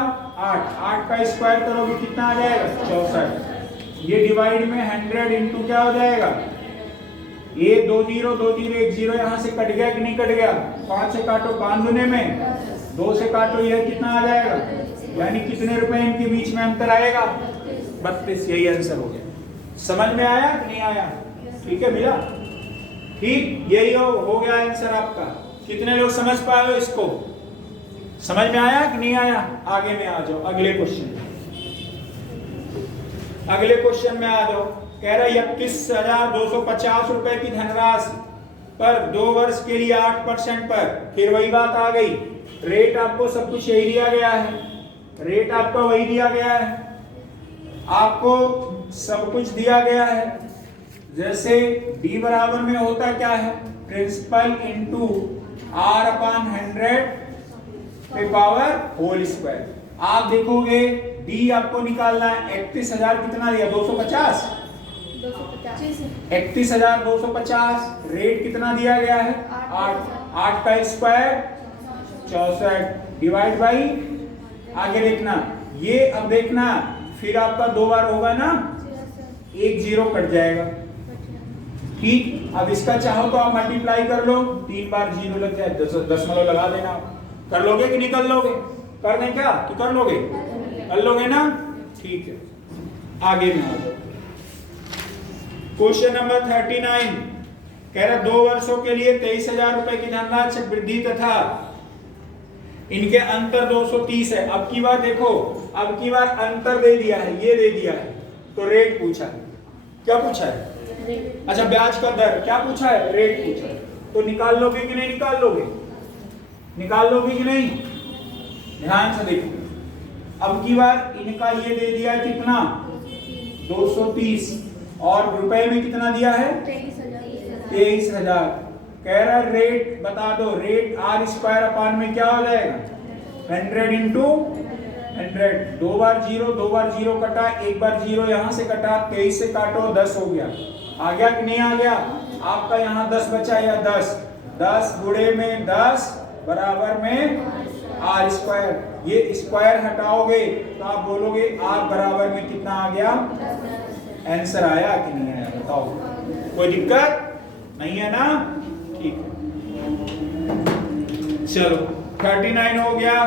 8 का स्क्वायर करोगे कितना आ जाएगा? 64। ये डिवाइड में 100 इंटू क्या हो जाएगा? ये 2 0 2 0 1 0 यहाँ से कट गया कि नहीं कट गया? 5 से काटो 5 दुने में, 2 से काटो, यह कितना आ जाएगा? यानी कितने रुपए इनके बीच में अंतर आएगा? 32। यही आंसर हो गया। समझ में आया कि नहीं आया? ठीक है, मिला? ठीक, यही हो गया आंसर आपका। कितने लोग समझ पाए हो इसको? समझ में आया कि नहीं आया? आगे में आ जाओ, अगले क्वेश्चन। अगले क्वेश्चन में आ जाओ। कह रहा है 31,250 रुपए की धनराशि पर 2 वर्ष के लिए 8% पर। फिर वही बात आ गई, रेट आपको सब कुछ यही दिया गया है। रेट आपका वही दिया गया है, आपको सब कुछ दिया गया है। जैसे डी बराबर में होता क्या है? प्रिंसिपल इंटू R/100 पे पावर होल स्क्वायर। आप देखोगे डी आपको निकालना है। 31,000 कितना दिया? 250। 31,250। रेट कितना दिया गया है? 8 का स्क्वायर 64 डिवाइड बाई। आगे देखना, ये अब देखना फिर आपका 2 बार होगा ना, 1 0 कट जाएगा। ठीक, अब इसका चाहो तो आप मल्टीप्लाई कर लो, 3 बार 0 लग जाए, दशमलव लगा देना। कर लोगे कि नहीं कर लोगे? कर दें क्या कि कर लोगे? कर लोगे ना? ठीक है, आगे में आ जाओ। क्वेश्चन नंबर 39 कह रहा 2 वर्षों के लिए 23,000 रुपए की धनराशि वृद्धि तथा इनके अंतर 230 है। अब की बार देखो, अब की बार अंतर दे दिया है, ये दे दिया है, तो रेट पूछा है। क्या पूछा है? अच्छा, ब्याज का दर क्या पूछा है? रेट पूछा है। तो निकाल लोगे कि नहीं निकाल लोगे? निकाल लोगे कि नहीं? ध्यान से देखो। अब की बार इनका ये दे दिया है कितना? 230। और रुपए में कितना दिया है? 23,000। कह रहा रेट बता दो। रेट R² में क्या हो जाएगा? 100 इंटू 100। 2 बार 0 2 बार 0 कटा, 1 बार 0 यहाँ से कटा, 23 से काटो 10 हो गया। आ गया कि नहीं आ गया? आपका यहाँ 10 बचा या 10 10 गुणे में 10 बराबर में आर स्क्वायर। ये स्क्वायर हटाओगे तो आप बोलोगे आर बराबर में कितना आ गया। आंसर आया कि नहीं आया बताओ, कोई दिक्कत नहीं है ना, ठीक है। चलो 39 हो गया।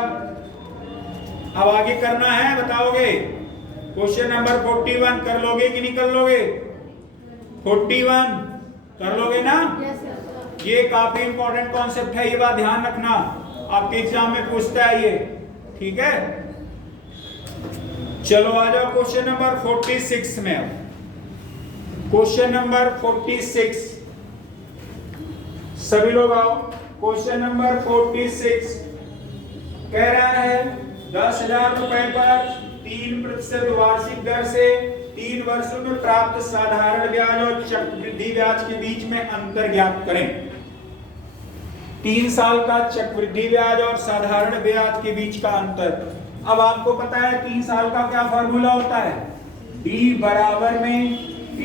अब आगे करना है, बताओगे क्वेश्चन नंबर 41 कर लोगे कि नहीं कर लोगे। 41 कर लोगे ना। ये काफी इंपॉर्टेंट कॉन्सेप्ट है, ये बात ध्यान रखना, आपके एग्जाम में पूछता है ये, ठीक है। चलो आ जाओ क्वेश्चन नंबर 46 में। अब क्वेश्चन नंबर 46 सभी लोग आओ। क्वेश्चन नंबर 46 कह रहा है 10,000 रुपए पर 3% वार्षिक दर से 3 वर्षों में प्राप्त साधारण ब्याज और चक्रवृद्धि ब्याज के बीच में अंतर ज्ञात करें। 3 साल का चक्रवृद्धि ब्याज और साधारण ब्याज के बीच का अंतर। अब आपको पता है 3 साल का क्या फॉर्मूला होता है, D बराबर में P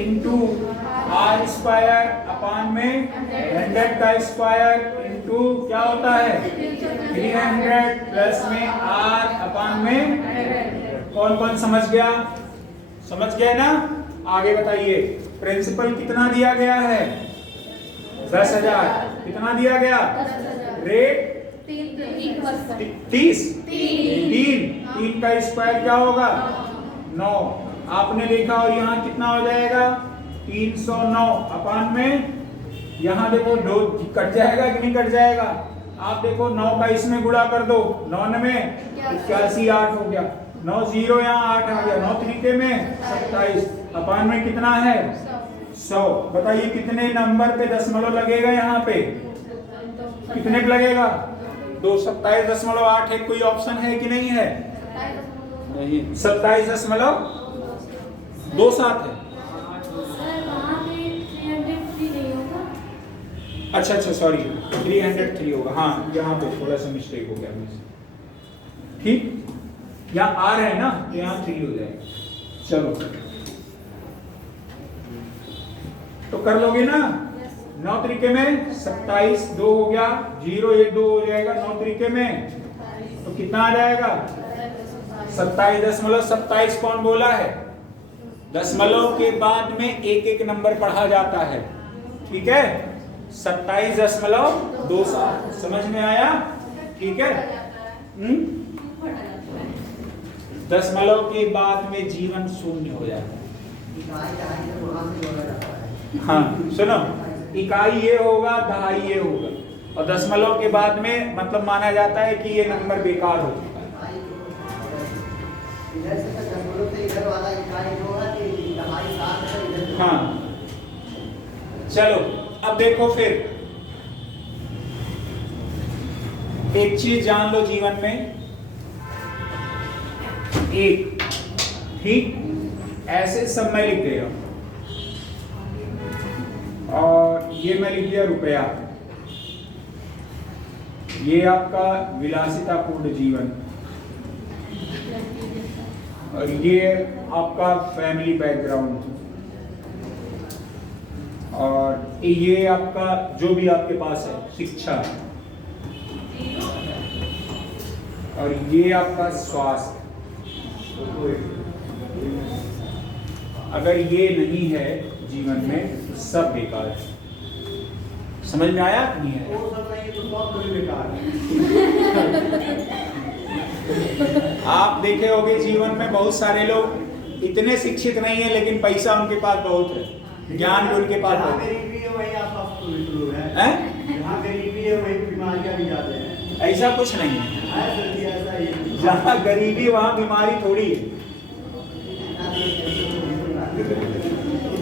into R square upon में 100 का स्क्वायर इंटू क्या होता है 300 प्लस में R अपान में। कौन कौन समझ गया, समझ गए ना। आगे बताइए प्रिंसिपल कितना दिया गया है 10,000, कितना दिया गया रेट 30, 3 का स्क्वायर क्या होगा 9 आपने देखा, और यहाँ कितना हो जाएगा 309 अपान में, यहाँ देखो 2 कट जाएगा कि नहीं कट जाएगा। आप देखो 9 का इसमें गुणा कर दो, 9 में 81 8 हो गया, 9 0 यहाँ 8 आ गया, 9 तरीके में 27 अपान में कितना है 100। बताइए कितने नंबर पे दशमलव लगेगा, यहाँ पे कितने पे लगेगा 2, 27.81 कोई ऑप्शन है कि नहीं है, नहीं 27.27 है। अच्छा सॉरी 303 होगा, हाँ यहाँ पे थोड़ा सा मिस्टेक हो गया, ठीक, यहाँ आर है ना तो यहाँ 3 हो जाएगा। चलो तो कर लोगे ना, 9 तरीके में 27 2 हो गया, 0 1 2 हो जाएगा, 9 तरीके में तो कितना आ जाएगा 27.27। कौन बोला है, दशमलव के बाद में एक एक नंबर पढ़ा जाता है, ठीक है 27.27 समझ में आया, ठीक है। दशमलव के बाद में जीवन शून्य हो जाता है। हाँ सुनो, इकाई ये होगा, दहाई ये होगा, और दशमलव के बाद में मतलब माना जाता है कि ये नंबर बेकार हो चुका है। हाँ चलो अब देखो फिर एक चीज जान लो जीवन में, एक ठीक ऐसे सब मैं लिख दे रहा हूं, और ये मैं लिख दिया रुपया, ये आपका विलासितापूर्ण जीवन, और ये आपका फैमिली बैकग्राउंड, और ये आपका जो भी आपके पास है शिक्षा, और ये आपका स्वास्थ्य। अगर ये नहीं है जीवन में तो सब बेकार है। समझ में आया नहीं है? आप देखे होंगे जीवन में बहुत सारे लोग इतने शिक्षित नहीं है लेकिन पैसा उनके पास बहुत है, ज्ञान भी उनके पास बहुत है। ऐसा कुछ नहीं है, जहाँ गरीबी वहाँ बीमारी थोड़ी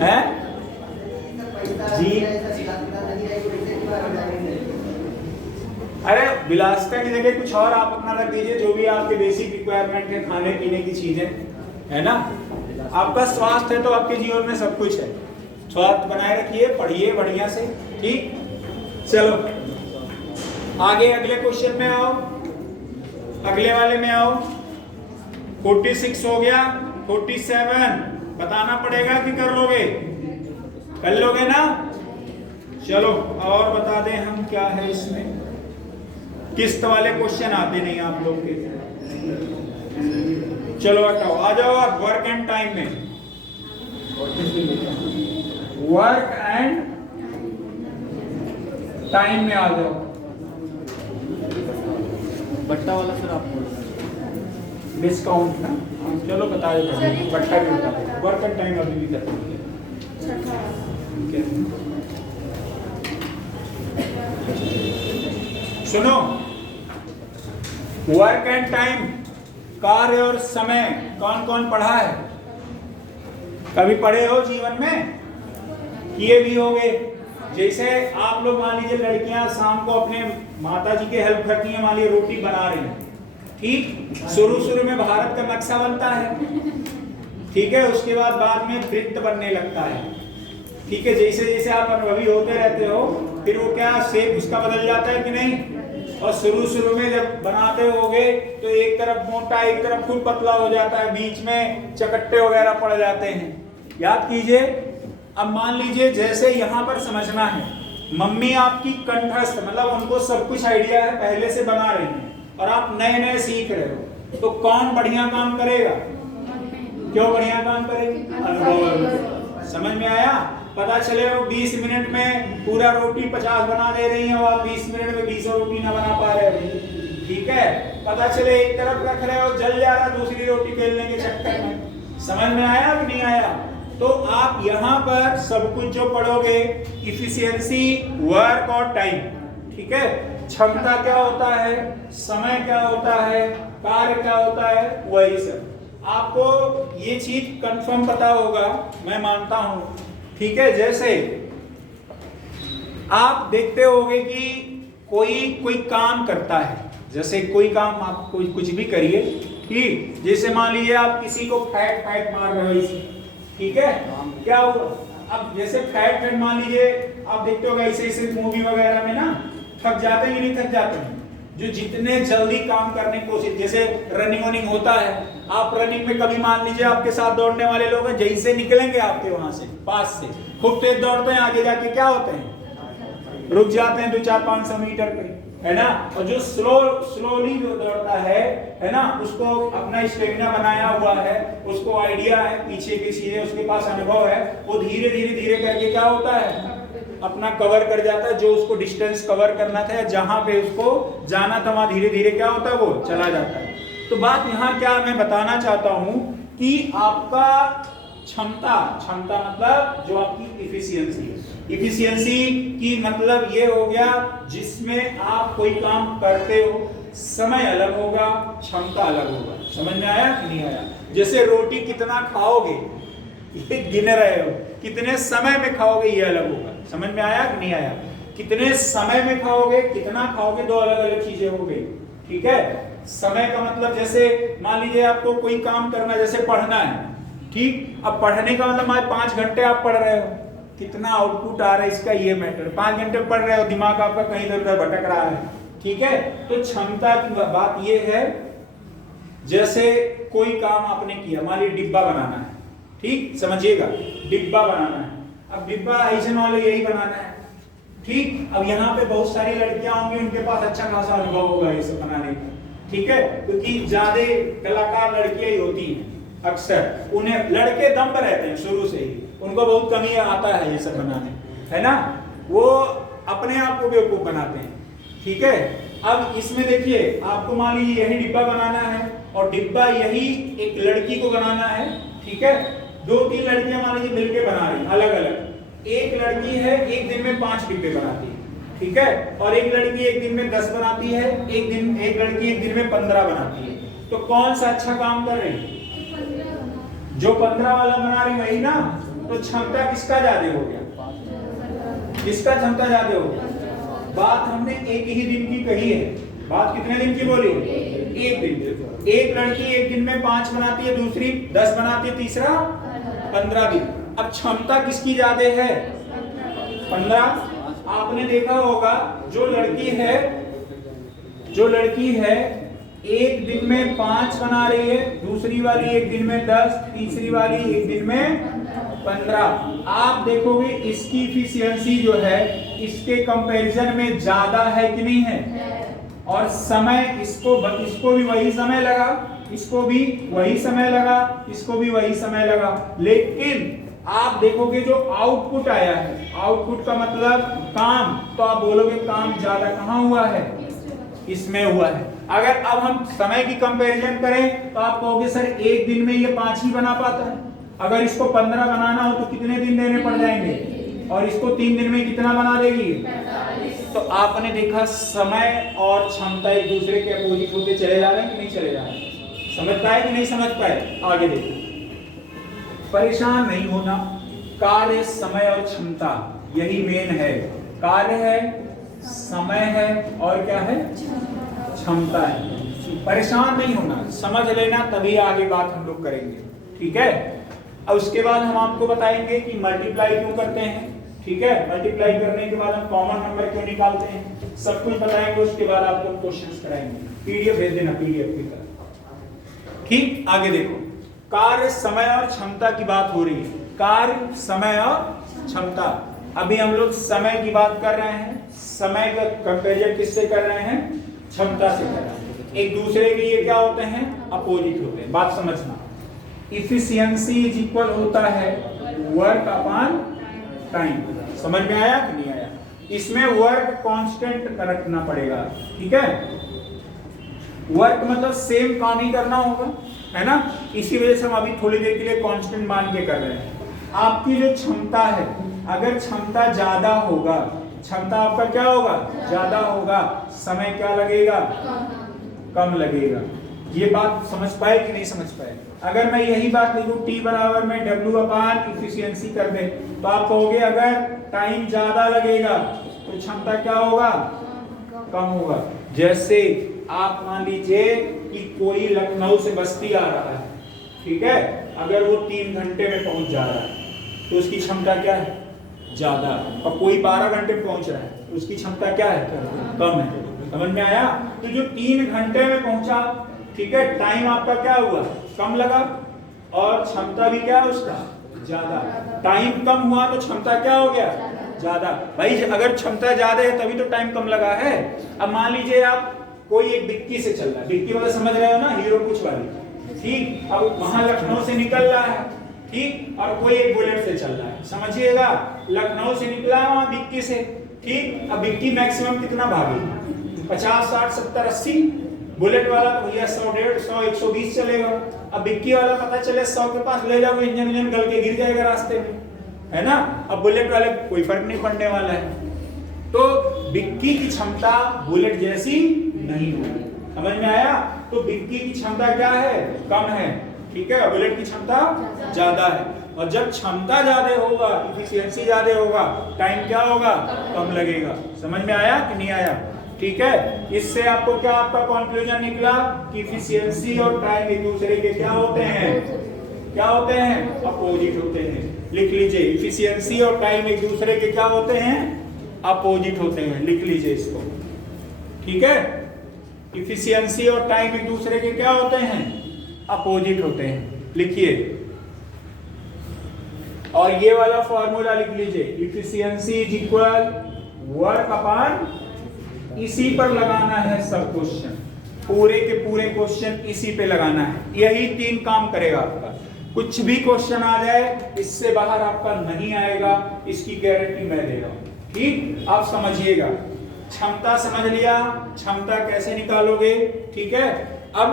है जी। अरे विलासिता की जगह कुछ और आप अपना रख दीजिए, जो भी आपके बेसिक रिक्वायरमेंट है, खाने पीने की चीजें है ना। आपका स्वास्थ्य है तो आपके जीवन में सब कुछ है, स्वास्थ्य बनाए रखिए, पढ़िए बढ़िया से, ठीक। चलो आगे अगले क्वेश्चन में आओ, अगले वाले में आओ। 46 हो गया, 47 बताना पड़ेगा कि कर लोगे, कर लोगे ना। चलो और बता दें हम क्या है इसमें, किस्त वाले क्वेश्चन आते नहीं आप लोग के। चलो हटाओ, आ जाओ आप वर्क एंड टाइम में। वर्क एंड टाइम में आ जाओ। बट्टा वाला सर आप डिस्काउंट ना, चलो बता देते हैं। बट्टा भी बता दो, वर्क एंड टाइम अभी भी करते हैं। सुनो, वर्क एंड टाइम, कार्य और समय कौन कौन पढ़ा है? कभी पढ़े हो जीवन में? किए भी होंगे। जैसे आप लोग मान लीजिए लड़कियां शाम को अपने माता जी की हेल्प करती हैं, मान लीजिए रोटी बना रही हैं, ठीक, शुरू में भारत का नक्शा बनता है, ठीक है, उसके बाद में वृत्त बनने लगता है, ठीक है, जैसे जैसे आप अनुभवी होते रहते हो फिर वो क्या शेप उसका बदल जाता है कि नहीं। और शुरू में जब बनाते होगे तो एक तरफ मोटा एक तरफ खूब पतला हो जाता है, बीच में चकट्टे वगैरह पड़ जाते हैं, याद कीजिए। अब मान लीजिए जैसे यहाँ पर समझना है, मम्मी आपकी कंठस्थ, मतलब उनको सब कुछ आइडिया है, पहले से बना रही है और आप नए नए सीख रहे हो, तो कौन बढ़िया काम करेगा? क्यों बढ़िया काम करेगी? अनुभव। समझ में आया? पता चले वो 20 मिनट में पूरा रोटी 50 बना दे रही है और आप 20 मिनट में 20 रोटी ना बना पा रहे हो, ठीक है। पता चले एक तरफ रख रहे हो, जल जा रहा दूसरी रोटी बेलने के चक्कर में। समझ में आया कि नहीं आया? तो आप यहाँ पर सब कुछ जो पढ़ोगे, इफिशियंसी, वर्क और टाइम, ठीक है, क्षमता क्या होता है, समय क्या होता है, कार्य क्या होता है, वही सब आपको ये चीज कंफर्म पता होगा, मैं मानता हूं, ठीक है। जैसे आप देखते होंगे कि कोई काम करता है, जैसे कोई काम आप कोई कुछ भी करिए, ठीक, जैसे मान लीजिए आप किसी को फैट मार रहे हो इसे, ठीक है, क्या हुआ? अब जैसे फैट मान लीजिए आप देखते होगा ऐसे मूवी वगैरह में ना, थक जाते हैं कि नहीं थक जाते हैं? जो जितने जल्दी काम करने की कोशिश, जैसे रनिंग होता है, आप रनिंग में कभी मान लीजिए आपके साथ दौड़ने वाले लोग हैं, जैसे निकलेंगे आपके वहां से पास से खूब तेज दौड़ते हैं, आगे जाके क्या होते हैं? रुक जाते हैं 200-400-500 मीटर पे, है ना। और जो स्लोली जो दौड़ता है ना, उसको अपना स्टेमिना बनाया हुआ है, उसको आइडिया है पीछे की चीजें, उसके पास अनुभव है, वो धीरे धीरे करके क्या होता है, अपना कवर कर जाता है, जो उसको डिस्टेंस कवर करना था, जहां पे उसको जाना था वहां धीरे धीरे क्या होता है, वो चला जाता है। तो बात यहाँ क्या मैं बताना चाहता हूं कि आपका क्षमता मतलब जो आपकी इफिशियंसी की मतलब ये हो गया जिसमें आप कोई काम करते हो, समय अलग होगा, क्षमता अलग होगा। समझ में आया कि नहीं आया? जैसे रोटी कितना खाओगे ये गिन रहे हो, कितने समय में खाओगे ये अलग होगा। समझ में आया कि नहीं आया? कितने समय में खाओगे, कितना खाओगे, दो अलग अलग चीजें हो गई, ठीक है। समय का मतलब जैसे मान लीजिए आपको कोई काम करना, जैसे पढ़ना है, ठीक, अब पढ़ने का मतलब 5 घंटे आप पढ़ रहे हो, कितना आउटपुट आ रहा है इसका ये मैटर। 5 घंटे पढ़ रहे हो, दिमाग आपका कहीं इधर उधर भटक रहा है, ठीक है। तो क्षमता की बात ये है, जैसे कोई काम आपने किया, मान लीजिए डिब्बा बनाना है, ठीक, समझिएगा, डिब्बा बनाना है। अब डिब्बा ऐसे वाले यही बनाना है, ठीक। अब यहाँ पे बहुत सारी लड़कियां होंगी, उनके पास अच्छा खासा अनुभव होगा ये सब बनाने का, ठीक है, क्योंकि ज्यादा कलाकार लड़कियां ही होती हैं अक्सर, उन्हें लड़के दम्ब रहते हैं शुरू से ही, उनको बहुत कमी आता है ये सब बनाने, है ना, वो अपने आप को बेवकूफ बनाते हैं, ठीक है। अब इसमें देखिए, आपको मान लीजिए यही डिब्बा बनाना है और डिब्बा यही एक लड़की को बनाना है, ठीक है। 2-3 लड़कियां मान लीजिए मिलकर बना रही अलग अलग, एक लड़की है एक दिन में 5 डिब्बे बनाती है, ठीक है, और एक लड़की एक दिन में 10 बनाती है, एक लड़की एक दिन में 15 बनाती है। तो कौन सा अच्छा काम कर रही है? जो 15 वाला बना रही वही ना। तो क्षमता किसका ज्यादा हो गया? किसका क्षमता ज्यादा हो गया? बात हमने एक ही दिन की कही है, बात कितने दिन की बोली? एक दिन। एक लड़की एक दिन में 5 बनाती है, दूसरी 10 बनाती है, तीसरा 15 दिन। अब क्षमता किसकी ज्यादा है? 15। आपने देखा होगा जो लड़की है एक दिन में 5 बना रही है, दूसरी वाली एक दिन में 10, तीसरी वाली एक दिन में 15। आप देखोगे इसकी इफिशियंसी जो है इसके कंपैरिजन में ज्यादा है कि नहीं है? और समय इसको भी वही समय लगा, इसको भी वही समय लगा, इसको भी वही समय लगा, लेकिन आप देखोगे जो आउटपुट आया है, आउटपुट का मतलब काम, तो आप बोलोगे काम ज्यादा कहाँ हुआ है, इसमें हुआ है। अगर अब हम समय की कंपैरिजन करें तो आप कहोगे सर एक दिन में ये 5 ही बना पाता है, अगर इसको 15 बनाना हो तो कितने दिन देने पड़ जाएंगे, और इसको 3 दिन में कितना बना देगी। तो आपने देखा समय और क्षमता एक दूसरे के अपोजिट होते चले जा रहे हैं कि नहीं चले जा रहे हैं, समझ पाए कि नहीं समझ पाए। आगे देखो, परेशान नहीं होना, कार्य समय और क्षमता यही मेन है, कार्य है, समय है और क्या है, क्षमता है। परेशान नहीं होना, समझ लेना, तभी आगे बात हम लोग करेंगे, ठीक है। अब उसके बाद हम आपको बताएंगे कि मल्टीप्लाई क्यों करते हैं, ठीक है। मल्टीप्लाई करने के बाद हम कॉमन नंबर क्यों निकालते हैं, सब कुछ बताएंगे। उसके बाद आपको क्वेश्चंस कराएंगे, पीडीएफ भेज देना, पीडीएफ की तरह, ठीक। आगे देखो, कार्य समय और क्षमता की बात हो रही है, कार्य समय और क्षमता। अभी हम लोग समय की बात कर रहे हैं, समय का कंपैरिजन किससे कर रहे हैं, क्षमता से कर रहे हैं। एक दूसरे के लिए क्या होते हैं, अपोजिट होते हैं, बात समझना। इफिशियंसी इज इक्वल होता है वर्क अपॉन टाइम, समझ में आया कि नहीं आया। इसमें वर्क कांस्टेंट रखना पड़ेगा, ठीक है। वर्क मतलब सेम काम ही करना होगा, है ना, इसी वजह से हम अभी थोड़ी देर के लिए कांस्टेंट मान के कर रहे हैं। आपकी जो क्षमता है, अगर क्षमता ज्यादा होगा, क्षमता आपका क्या होगा, ज्यादा होगा, समय क्या लगेगा, कम लगेगा। ये बात समझ पाए कि नहीं समझ पाए। अगर मैं यही बात लिखूं T बराबर में W अपान इफिशियंसी कर दे, तो आप कहोगे अगर टाइम ज्यादा लगेगा तो क्षमता क्या होगा, कम होगा। जैसे आप मान लीजिए कि कोई लखनऊ से बस्ती आ रहा है, ठीक है, अगर वो 3 घंटे में पहुंच जा रहा है तो उसकी क्षमता क्या है, ज्यादा। और कोई 12 घंटे में पहुंच रहा है तो उसकी क्षमता क्या है, कम है। समझ में आया। तो जो 3 घंटे में पहुंचा, ठीक है, टाइम आपका क्या हुआ, कम लगा, और क्षमता भी क्या है उसका, ज्यादा। टाइम कम हुआ तो क्षमता क्या हो गया, ज्यादा। भाई अगर क्षमता ज्यादा है तभी तो टाइम कम लगा है। अब मान लीजिए आप कोई एक डिक्की से चल रहा है, डिक्की मतलब समझ रहे हो ना, हीरो कुछ वाली, ठीक। अब वहां लखनऊ से निकल रहा है, ठीक, और कोई एक बुलेट से चल रहा है, समझिएगा। लखनऊ से निकला है वहां डिक्की से, ठीक। अब डिक्की मैक्सिमम कितना भागे, 50, 60, 70, 80। बुलेट वाला तो भैया 100, 150, 120 चलेगा। अब डिक्की वाला पता चले 100 के पास ले जाओगे, इंजन गल के गिर जाएगा रास्ते में, है ना। अब बुलेट वाले कोई फर्क नहीं पड़ने वाला है। तो डिक्की की क्षमता बुलेट जैसी नहीं होगी, समझ में आया। तो डिक्की की क्षमता क्या है, कम है, ठीक है, बुलेट की क्षमता ज्यादा है। और जब क्षमता ज्यादा होगा, इफिशियंसी ज्यादा होगा, टाइम क्या होगा, कम लगेगा। समझ में आया कि नहीं आया, ठीक है। इससे आपको क्या, आपका कंक्लूजन निकला कि इफिशियंसी और टाइम एक दूसरे के क्या होते हैं, क्या होते हैं, अपोजिट होते हैं। लिख लीजिए, इफिशियंसी और टाइम एक दूसरे के क्या होते हैं, अपोजिट होते हैं, लिख लीजिए इसको, ठीक है। इफिशियंसी और टाइम एक दूसरे के क्या होते हैं, अपोजिट होते हैं, लिखिए। और ये वाला फॉर्मूला लिख लीजिए, efficiency is equal work upon, इसी पर लगाना है सब क्वेश्चन, पूरे के पूरे क्वेश्चन इसी पे लगाना है। यही 3 काम करेगा आपका। कुछ भी क्वेश्चन आ जाए इससे बाहर आपका नहीं आएगा, इसकी गारंटी मैं दे रहा हूं, ठीक। आप समझिएगा, क्षमता समझ लिया, क्षमता कैसे निकालोगे, ठीक है। अब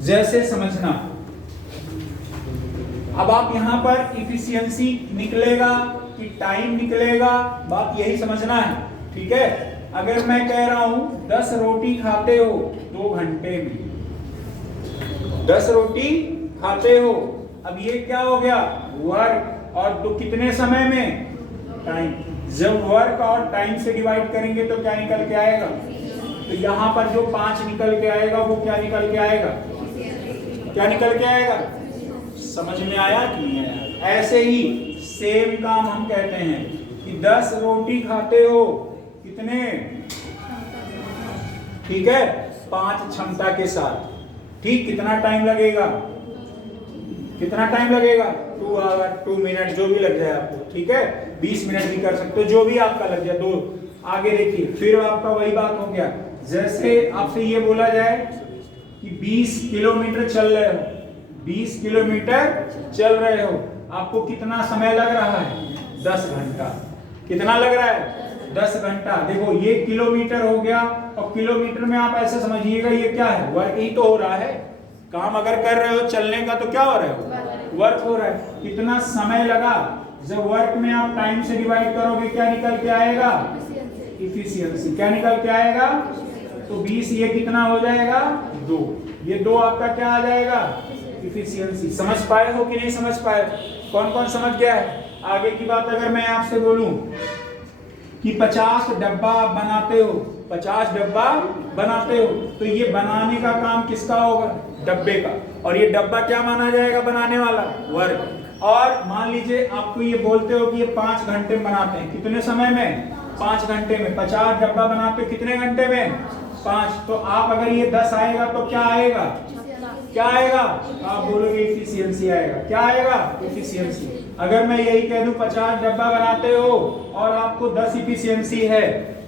जैसे समझना, अब आप यहां पर इफिशियंसी निकलेगा कि टाइम निकलेगा, बात यही समझना है, ठीक है। अगर मैं कह रहा हूं 10 रोटी खाते हो 2 घंटे में, 10 रोटी खाते हो, अब ये क्या हो गया, वर्क, और तो कितने समय में, टाइम। जब वर्क और टाइम से डिवाइड करेंगे तो क्या निकल के आएगा, तो यहां पर जो 5 निकल के आएगा वो क्या निकल के आएगा, क्या निकल के आएगा। समझ में आया कि नहीं आया। ऐसे ही सेम काम हम कहते हैं कि 10 रोटी खाते हो कितने, ठीक है, 5 क्षमता के साथ, ठीक। कितना टाइम लगेगा, कितना टाइम लगेगा, 2 आवर, 2 मिनट, जो भी लग जाए आपको, ठीक है। 20 मिनट भी कर सकते हो, जो भी आपका लग जाए, 2 आगे देखिए, फिर आपका वही बात हो गया, जैसे आपसे ये बोला जाए कि 20 किलोमीटर चल रहे हो, 20 किलोमीटर चल रहे हो, आपको कितना समय लग रहा है? 10 घंटा। कितना लग रहा है? 10 घंटा। देखो ये किलोमीटर हो गया, और किलोमीटर में आप ऐसे समझिएगा ये क्या है? वर्क ही तो हो रहा है। काम अगर कर रहे हो चलने का तो क्या हो रहा है? वर्क हो रहा है। कितना समय लगा? जब वर्क में आप टाइम से डिवाइड करोगे क्या निकल के आएगा? इफिशियंसी। क्या निकल के आएगा? तो 20 ये कितना हो जाएगा? 2। ये 2 आपका क्या आ जाएगा? इफिशियंसी। समझ पाए हो कि नहीं समझ पाए? कौन कौन समझ गया है? आगे की बात अगर मैं आपसे बोलूं कि 50 डब्बा आप बनाते हो, 50 डब्बा बनाते हो, तो ये बनाने का काम किसका होगा? डब्बे का। और ये डब्बा क्या माना जाएगा बनाने वाला? वर्क। और मान लीजिए आपको ये बोलते हो कि ये 5 घंटे में बनाते हैं। कितने समय में? 5 घंटे में। 50 डब्बा बनाते हो कितने घंटे में? 5। तो आप अगर ये 10 आएगा तो क्या आएगा? क्या आएगा? आप बोलोगे इफिशियंसी आएगा। क्या आएगा? इफिशियंसी। अगर मैं यही कह दूं 50 डब्बा बनाते हो और आपको 10 इफिशियंसी है,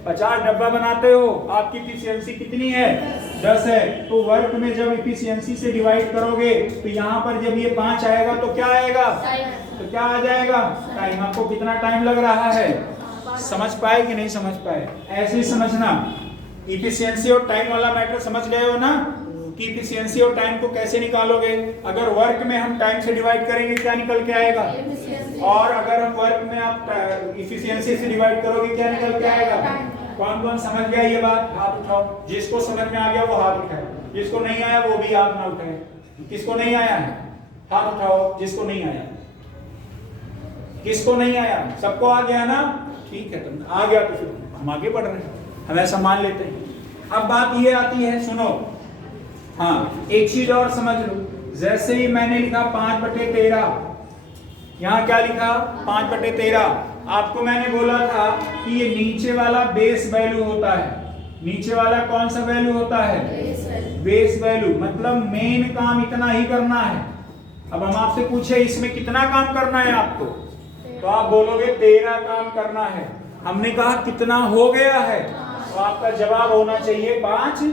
50 डब्बा बनाते हो, आपकी इफिशियंसी कितनी है? 10 है। तो वर्क में जब इफिशियंसी से डिवाइड करोगे तो यहाँ पर जब ये 5 आएगा तो क्या आएगा? तो क्या आ जाएगा? टाइम। आपको कितना टाइम लग रहा है? समझ पाए कि नहीं समझ पाए? ऐसे ही समझना। इफिशियंसी और टाइम वाला मैटर समझ गए हो ना, कि इफिशियंसी और टाइम को कैसे निकालोगे? अगर वर्क में हम टाइम से डिवाइड करेंगे क्या निकल के आएगा? और अगर हम वर्क में आप इफिशियंसी से डिवाइड करोगे क्या निकल के आएगा? कौन कौन समझ गया ये बात? हाथ उठाओ। जिसको समझ में आ गया वो हाथ उठाए, जिसको नहीं आया वो भी हाथ ना उठाए। किसको नहीं आया है? हाथ उठाओ जिसको नहीं आया। किसको नहीं आया? सबको आ गया ना? ठीक है, तुम आ गया तो फिर हम आगे बढ़ रहे हैं, हम ऐसा मान लेते हैं। अब बात ये आती है, सुनो, हाँ एक चीज और समझ लो। जैसे ही मैंने लिखा 5/13, यहाँ क्या लिखा? 5/13। आपको मैंने बोला था कि ये नीचे वाला बेस वैल्यू होता है। नीचे वाला कौन सा वैल्यू होता है? Base value. मतलब मेन काम इतना ही करना है। अब हम आपसे पूछे इसमें कितना काम करना है आपको, तो आप बोलोगे 13 काम करना है। हमने कहा कितना हो गया है, तो आपका जवाब होना चाहिए 5।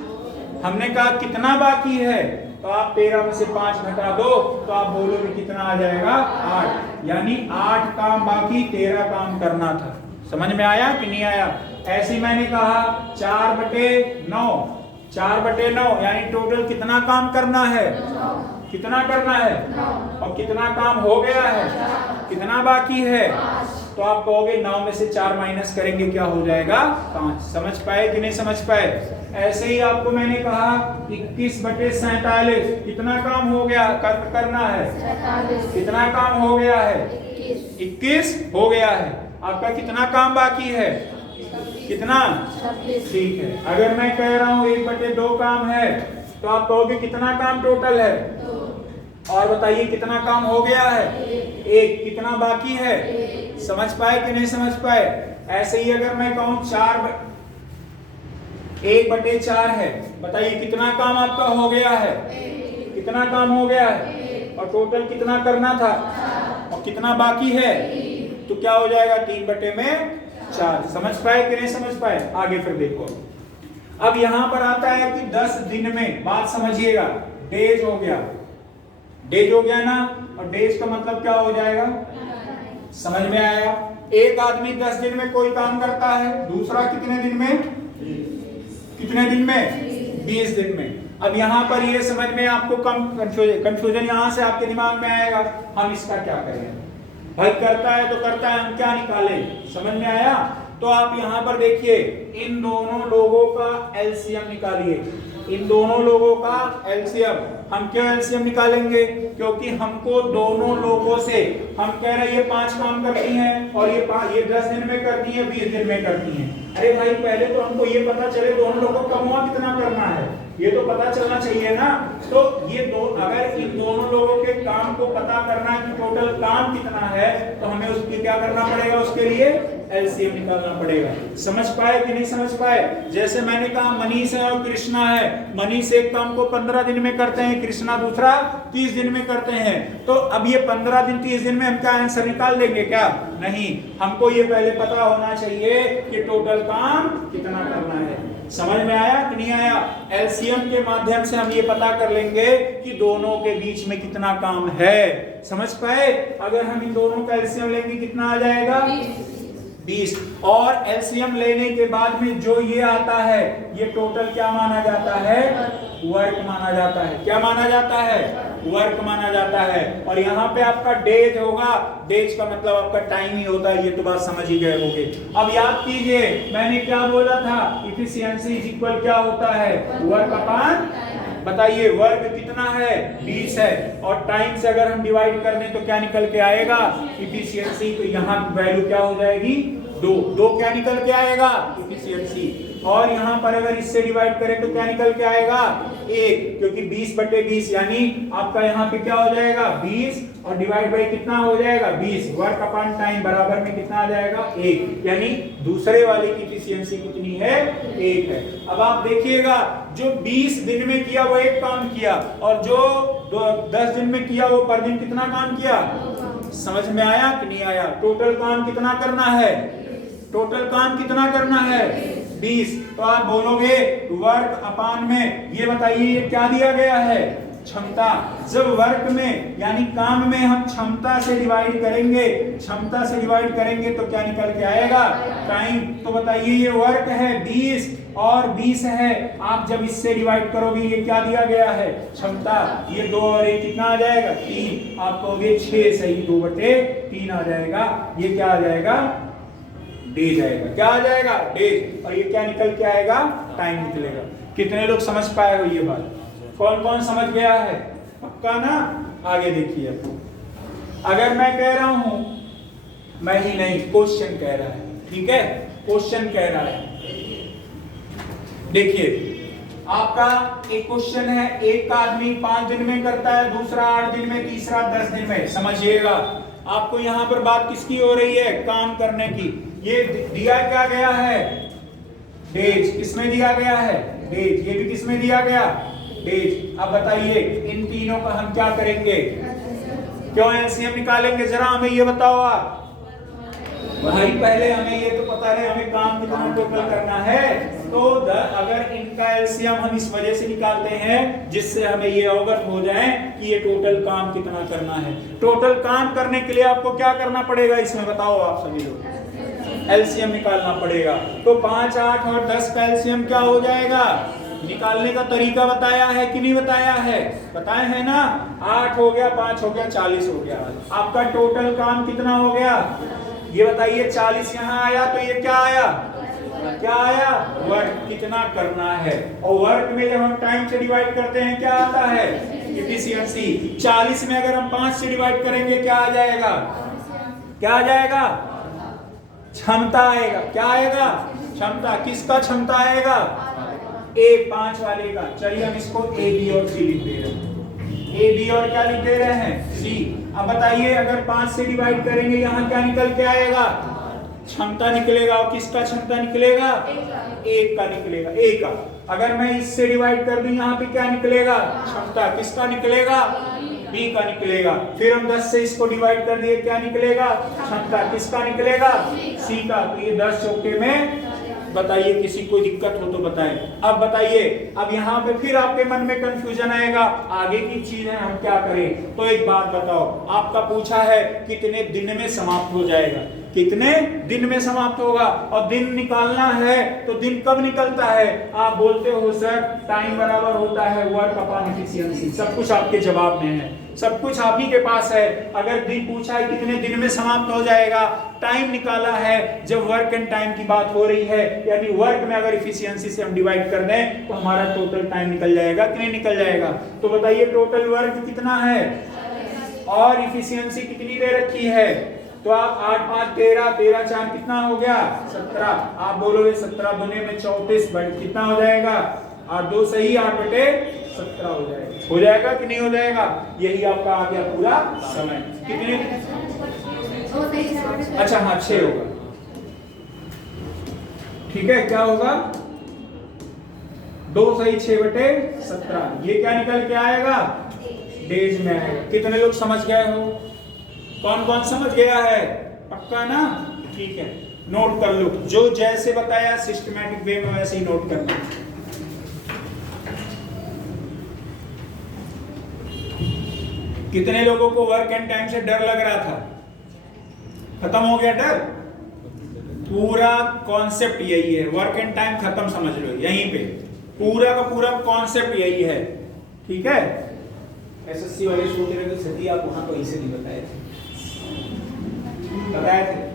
हमने कहा कितना बाकी है, तो आप 13 में से 5 घटा दो, तो आप बोलोगे कितना आ जाएगा? 8। यानी 8 काम बाकी, 13 काम करना था। समझ में आया कि नहीं आया? ऐसे मैंने कहा 4/9, 4/9 यानी टोटल कितना काम करना है? कितना करना है? और कितना काम हो गया है? कितना बाकी है? तो आप कहोगे 9 में से 4 माइनस करेंगे क्या हो जाएगा? 5। समझ पाए कि नहीं समझ पाए? ऐसे ही आपको मैंने कहा 21/47 कितना काम हो गया करना है? कितना काम हो गया है? 21 हो गया है। आपका कितना काम बाकी है? कितना? ठीक है। अगर मैं कह रहा हूँ 1/2 काम है, तो आप कहोगे कितना काम टोटल है? और बताइए कितना काम हो गया है? 1। कितना बाकी है? समझ पाए कि नहीं समझ पाए? ऐसे ही अगर मैं कहूं 1/4 है, बताइए कितना काम आपका हो गया है? कितना काम हो गया है? और टोटल कितना करना था? और कितना बाकी है? तो क्या हो जाएगा? 3/4। समझ पाए कि नहीं समझ पाए? आगे फिर देखो। अब यहां पर आता है कि 10 दिन में, बात समझिएगा, डेज हो गया। डेज हो गया ना, और डेज का मतलब क्या हो जाएगा? समझ में आया? एक आदमी 10 दिन में कोई काम करता है, दूसरा कितने दिन में? कितने दिन में? 20 दिन में। अब यहाँ पर ये समझ में आपको कम कंफ्यूजन यहाँ से आपके दिमाग में आएगा, हम इसका क्या करें? भाई करता है तो करता है, हम क्या निकालें? समझ में आया? तो आप यहाँ पर देखिए, इन दोनों लोगों का एलसीएम निकालिए। इन दोनों लोगों का एलसीएम। हम क्यों एलसीएम निकालेंगे? क्योंकि हमको दोनों लोगों से, हम कह रहे हैं ये 5 काम करती हैं और ये 10 दिन में करती है, 20 दिन में करती हैं। अरे भाई पहले तो हमको ये पता चले दोनों लोगों का कमुआ कितना करना है, ये तो पता चलना चाहिए ना। तो ये अगर इन दोनों लोगों के काम को पता करना है कि टोटल काम कितना है, तो हमें उसकी क्या करना पड़ेगा? उसके लिए एलसीएम निकालना पड़ेगा। समझ पाए कि नहीं समझ पाए? जैसे मैंने कहा मनीष है और कृष्णा है, मनीष एक काम को 15 दिन में करते हैं, कृष्णा दूसरा 30 दिन में करते हैं। तो अब ये 15 दिन 30 दिन में हम क्या आंसर निकाल देंगे क्या? नहीं, हमको ये पहले पता होना चाहिए कि टोटल काम कितना करना है। समझ में आया कि नहीं आया? एलसीएम के माध्यम से हम ये पता कर लेंगे कि दोनों के बीच में कितना काम है। समझ पाए? अगर हम इन दोनों का एलसीएम लेंगे कितना आ जाएगा? 20। और एलसीएम लेने के बाद में जो ये आता है ये टोटल क्या माना जाता है? वर्क माना जाता है। क्या माना जाता है? वर्क माना जाता है। और यहाँ पे आपका डेज होगा, डेज का मतलब आपका टाइम ही होता है, ये तो बात समझ ही गए होंगे। अब याद कीजिए मैंने क्या बोला था, इफिशियंसी इज इक्वल क्या होता है? वर्क अपॉन, बताइए वर्क कितना है? 20 है। और टाइम से अगर हम डिवाइड कर दें तो क्या निकल के आएगा? इफिशियंसी। तो यहाँ वैल्यू क्या हो जाएगी? 2 क्या निकल के आएगा? इफिशियंसी। और यहाँ पर अगर इससे डिवाइड करें तो क्या निकल के आएगा? 1, क्योंकि 20/20 यानी आपका यहाँ पे क्या हो जाएगा? 20 और डिवाइड बाई कितना हो जाएगा? 20। वर्क अपॉन टाइम बराबर में कितना आ जाएगा? 1। यानी दूसरे वाले की इफिशियंसी कितनी है? 1 है। अब आप देखिएगा जो 20 दिन में किया वो एक काम किया, और जो 10 दिन में किया वो पर दिन कितना काम किया? समझ में आया कि नहीं आया? टोटल काम कितना करना है? टोटल काम कितना करना है? 20। तो आप बोलोगे वर्क अपॉन में, ये बताइए ये क्या दिया गया है? क्षमता। जब वर्क में यानी काम में हम क्षमता से डिवाइड करेंगे, क्षमता से डिवाइड करेंगे तो क्या निकल के आएगा? टाइम। तो बताइए ये वर्क है 20 और 20 है, आप जब इससे डिवाइड करोगे ये क्या दिया गया है? क्षमता। ये 2 और 1 कितना आ जाएगा? 3। आप कहोगे 6 सही, 2/3 आ जाएगा। ये क्या आ जाएगा? डेज आएगा। क्या आ जाएगा? डेज। और ये क्या निकल के आएगा? टाइम निकलेगा। कितने लोग समझ पाए हो ये बात? कौन कौन समझ गया है? पक्का ना? आगे देखिए, अगर मैं कह रहा हूं, मैं ही नहीं क्वेश्चन कह रहा है, ठीक है? क्वेश्चन कह रहा है। देखिए आपका एक क्वेश्चन है, एक आदमी 5 दिन में करता है, दूसरा 8 दिन में, तीसरा 10 दिन में। समझिएगा आपको यहाँ पर बात किसकी हो रही है? काम करने की। ये दिया क्या गया है? डेज। किसमें दिया गया है? डेज। ये भी किसमें दिया गया? डेज। अब बताइए इन तीनों का हम क्या करेंगे? क्यों एलसीएम निकालेंगे? जरा हमें ये बताओ आप भाई। पहले हमें ये तो पता है हमें काम कितना टोटल करना है। तो अगर इनका एलसीएम हम इस वजह से निकालते हैं जिससे हमें ये अवगत हो जाए कि ये टोटल काम कितना करना है। टोटल काम करने के लिए आपको क्या करना पड़ेगा इसमें बताओ आप सभी लोग? एलसीएम निकालना पड़ेगा। तो 5, 8 और 10 का एलसीएम क्या हो जाएगा? निकालने का तरीका बताया है कि नहीं बताया है? बताए हैं ना? 8 हो गया, 5 हो गया, 40 हो गया। आपका टोटल काम कितना हो गया? ये बताइए 40 यहाँ आया तो ये क्या आया? क्या आया? वर्क कितना करना है। और वर्क में जब हम टाइम से डिवाइड करते हैं क्या आता है? इफिशियंसी। 40 में अगर हम 5 से डिवाइड करेंगे क्या आ जाएगा? क्या आ जाएगा? क्षमता आएगा। क्या आएगा? क्षमता। किसका क्षमता आएगा? ए 5 वाले का। चलिए हम इसको ए, बी और सी लिख दे रहे हैं। ए, बी और क्या लिख दे रहे हैं? सी। अब बताइए अगर 5 से डिवाइड करेंगे यहाँ क्या निकल के आएगा? क्षमता निकलेगा। और किसका क्षमता निकलेगा? 1 का निकलेगा। ए का। अगर मैं इससे डिवाइड कर दूं यहाँ पे क्या निकलेगा? क्षमता। किसका निकलेगा? बी का निकलेगा। फिर हम 10 से इसको डिवाइड कर दिए क्या निकलेगा? क्षमता। किसका निकलेगा? सी का। तो ये 10 चौके में बताइए किसी को दिक्कत हो तो बताएं। अब बताइए, अब यहाँ पे फिर आपके मन में कंफ्यूजन आएगा, आगे की चीज है हम क्या करें? तो एक बात बताओ, आपका पूछा है कितने दिन में समाप्त हो जाएगा? कितने दिन में समाप्त होगा? और दिन निकालना है तो दिन कब निकलता है? आप बोलते हो सर टाइम बराबर होता है वर्क अपॉन एफिशिएंसी। सब कुछ आपके जवाब में है, सब कुछ आप ही के पास है। अगर दिन पूछा है कितने दिन में समाप्त हो जाएगा, टाइम निकाला है, जब वर्क एंड टाइम की बात हो रही है, यानी वर्क में अगर एफिशिएंसी से हम डिवाइड कर दें तो हमारा टोटल टाइम निकल जाएगा कि नहीं निकल जाएगा? तो बताइए टोटल वर्क कितना है और एफिशिएंसी कितनी दे रखी है? तो आप 8, 5, 13, 13, 4 कितना हो गया? 17। आप बोलोगे 17 दुने में 34 कितना हो जाएगा? 8 2 सही, 8/17 हो जाएगा। हो जाएगा कि नहीं हो जाएगा? यही आपका आ गया पूरा समय। कितने? अच्छा हाँ 6 होगा। ठीक है, क्या होगा 2 सही 6/17, ये क्या निकल के आएगा डेज में आएगा। कितने लोग समझ गए हो? कौन कौन समझ गया है? पक्का ना? ठीक है, नोट कर लो, जो जैसे बताया सिस्टमैटिक वे में वैसे ही नोट करना। कितने लोगों को वर्क एंड टाइम से डर लग रहा था? खत्म हो गया डर? पूरा कॉन्सेप्ट यही है, वर्क एंड टाइम खत्म, समझ लो यहीं पे पूरा का पूरा कॉन्सेप्ट यही है। ठीक है, एसएससी वाले सोच रहे थे सती आप वहां तो ऐसे नहीं बताए थे, बताए थे?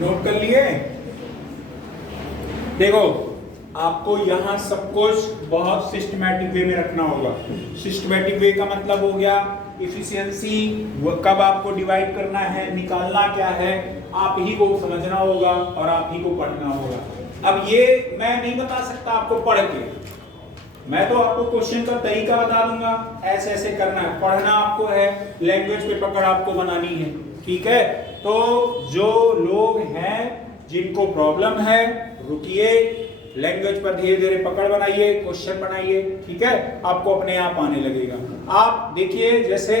नोट कर लिए? देखो, आपको यहां सब कुछ बहुत सिस्टमैटिक वे में रखना होगा। सिस्टमैटिक वे का मतलब हो गया इफिशियंसी कब आपको डिवाइड करना है, निकालना क्या है, आप ही को समझना होगा और आप ही को पढ़ना होगा। अब ये मैं नहीं बता सकता आपको पढ़ के, मैं तो आपको क्वेश्चन का तरीका बता दूंगा, ऐसे ऐसे करना है, पढ़ना आपको है, लैंग्वेज पे पकड़ आपको बनानी है। ठीक है, तो जो लोग हैं जिनको प्रॉब्लम है, रुकिए, लैंग्वेज पर धीरे धीरे पकड़ बनाइए, क्वेश्चन बनाइए। ठीक है, आपको अपने आप आने लगेगा। आप देखिए, जैसे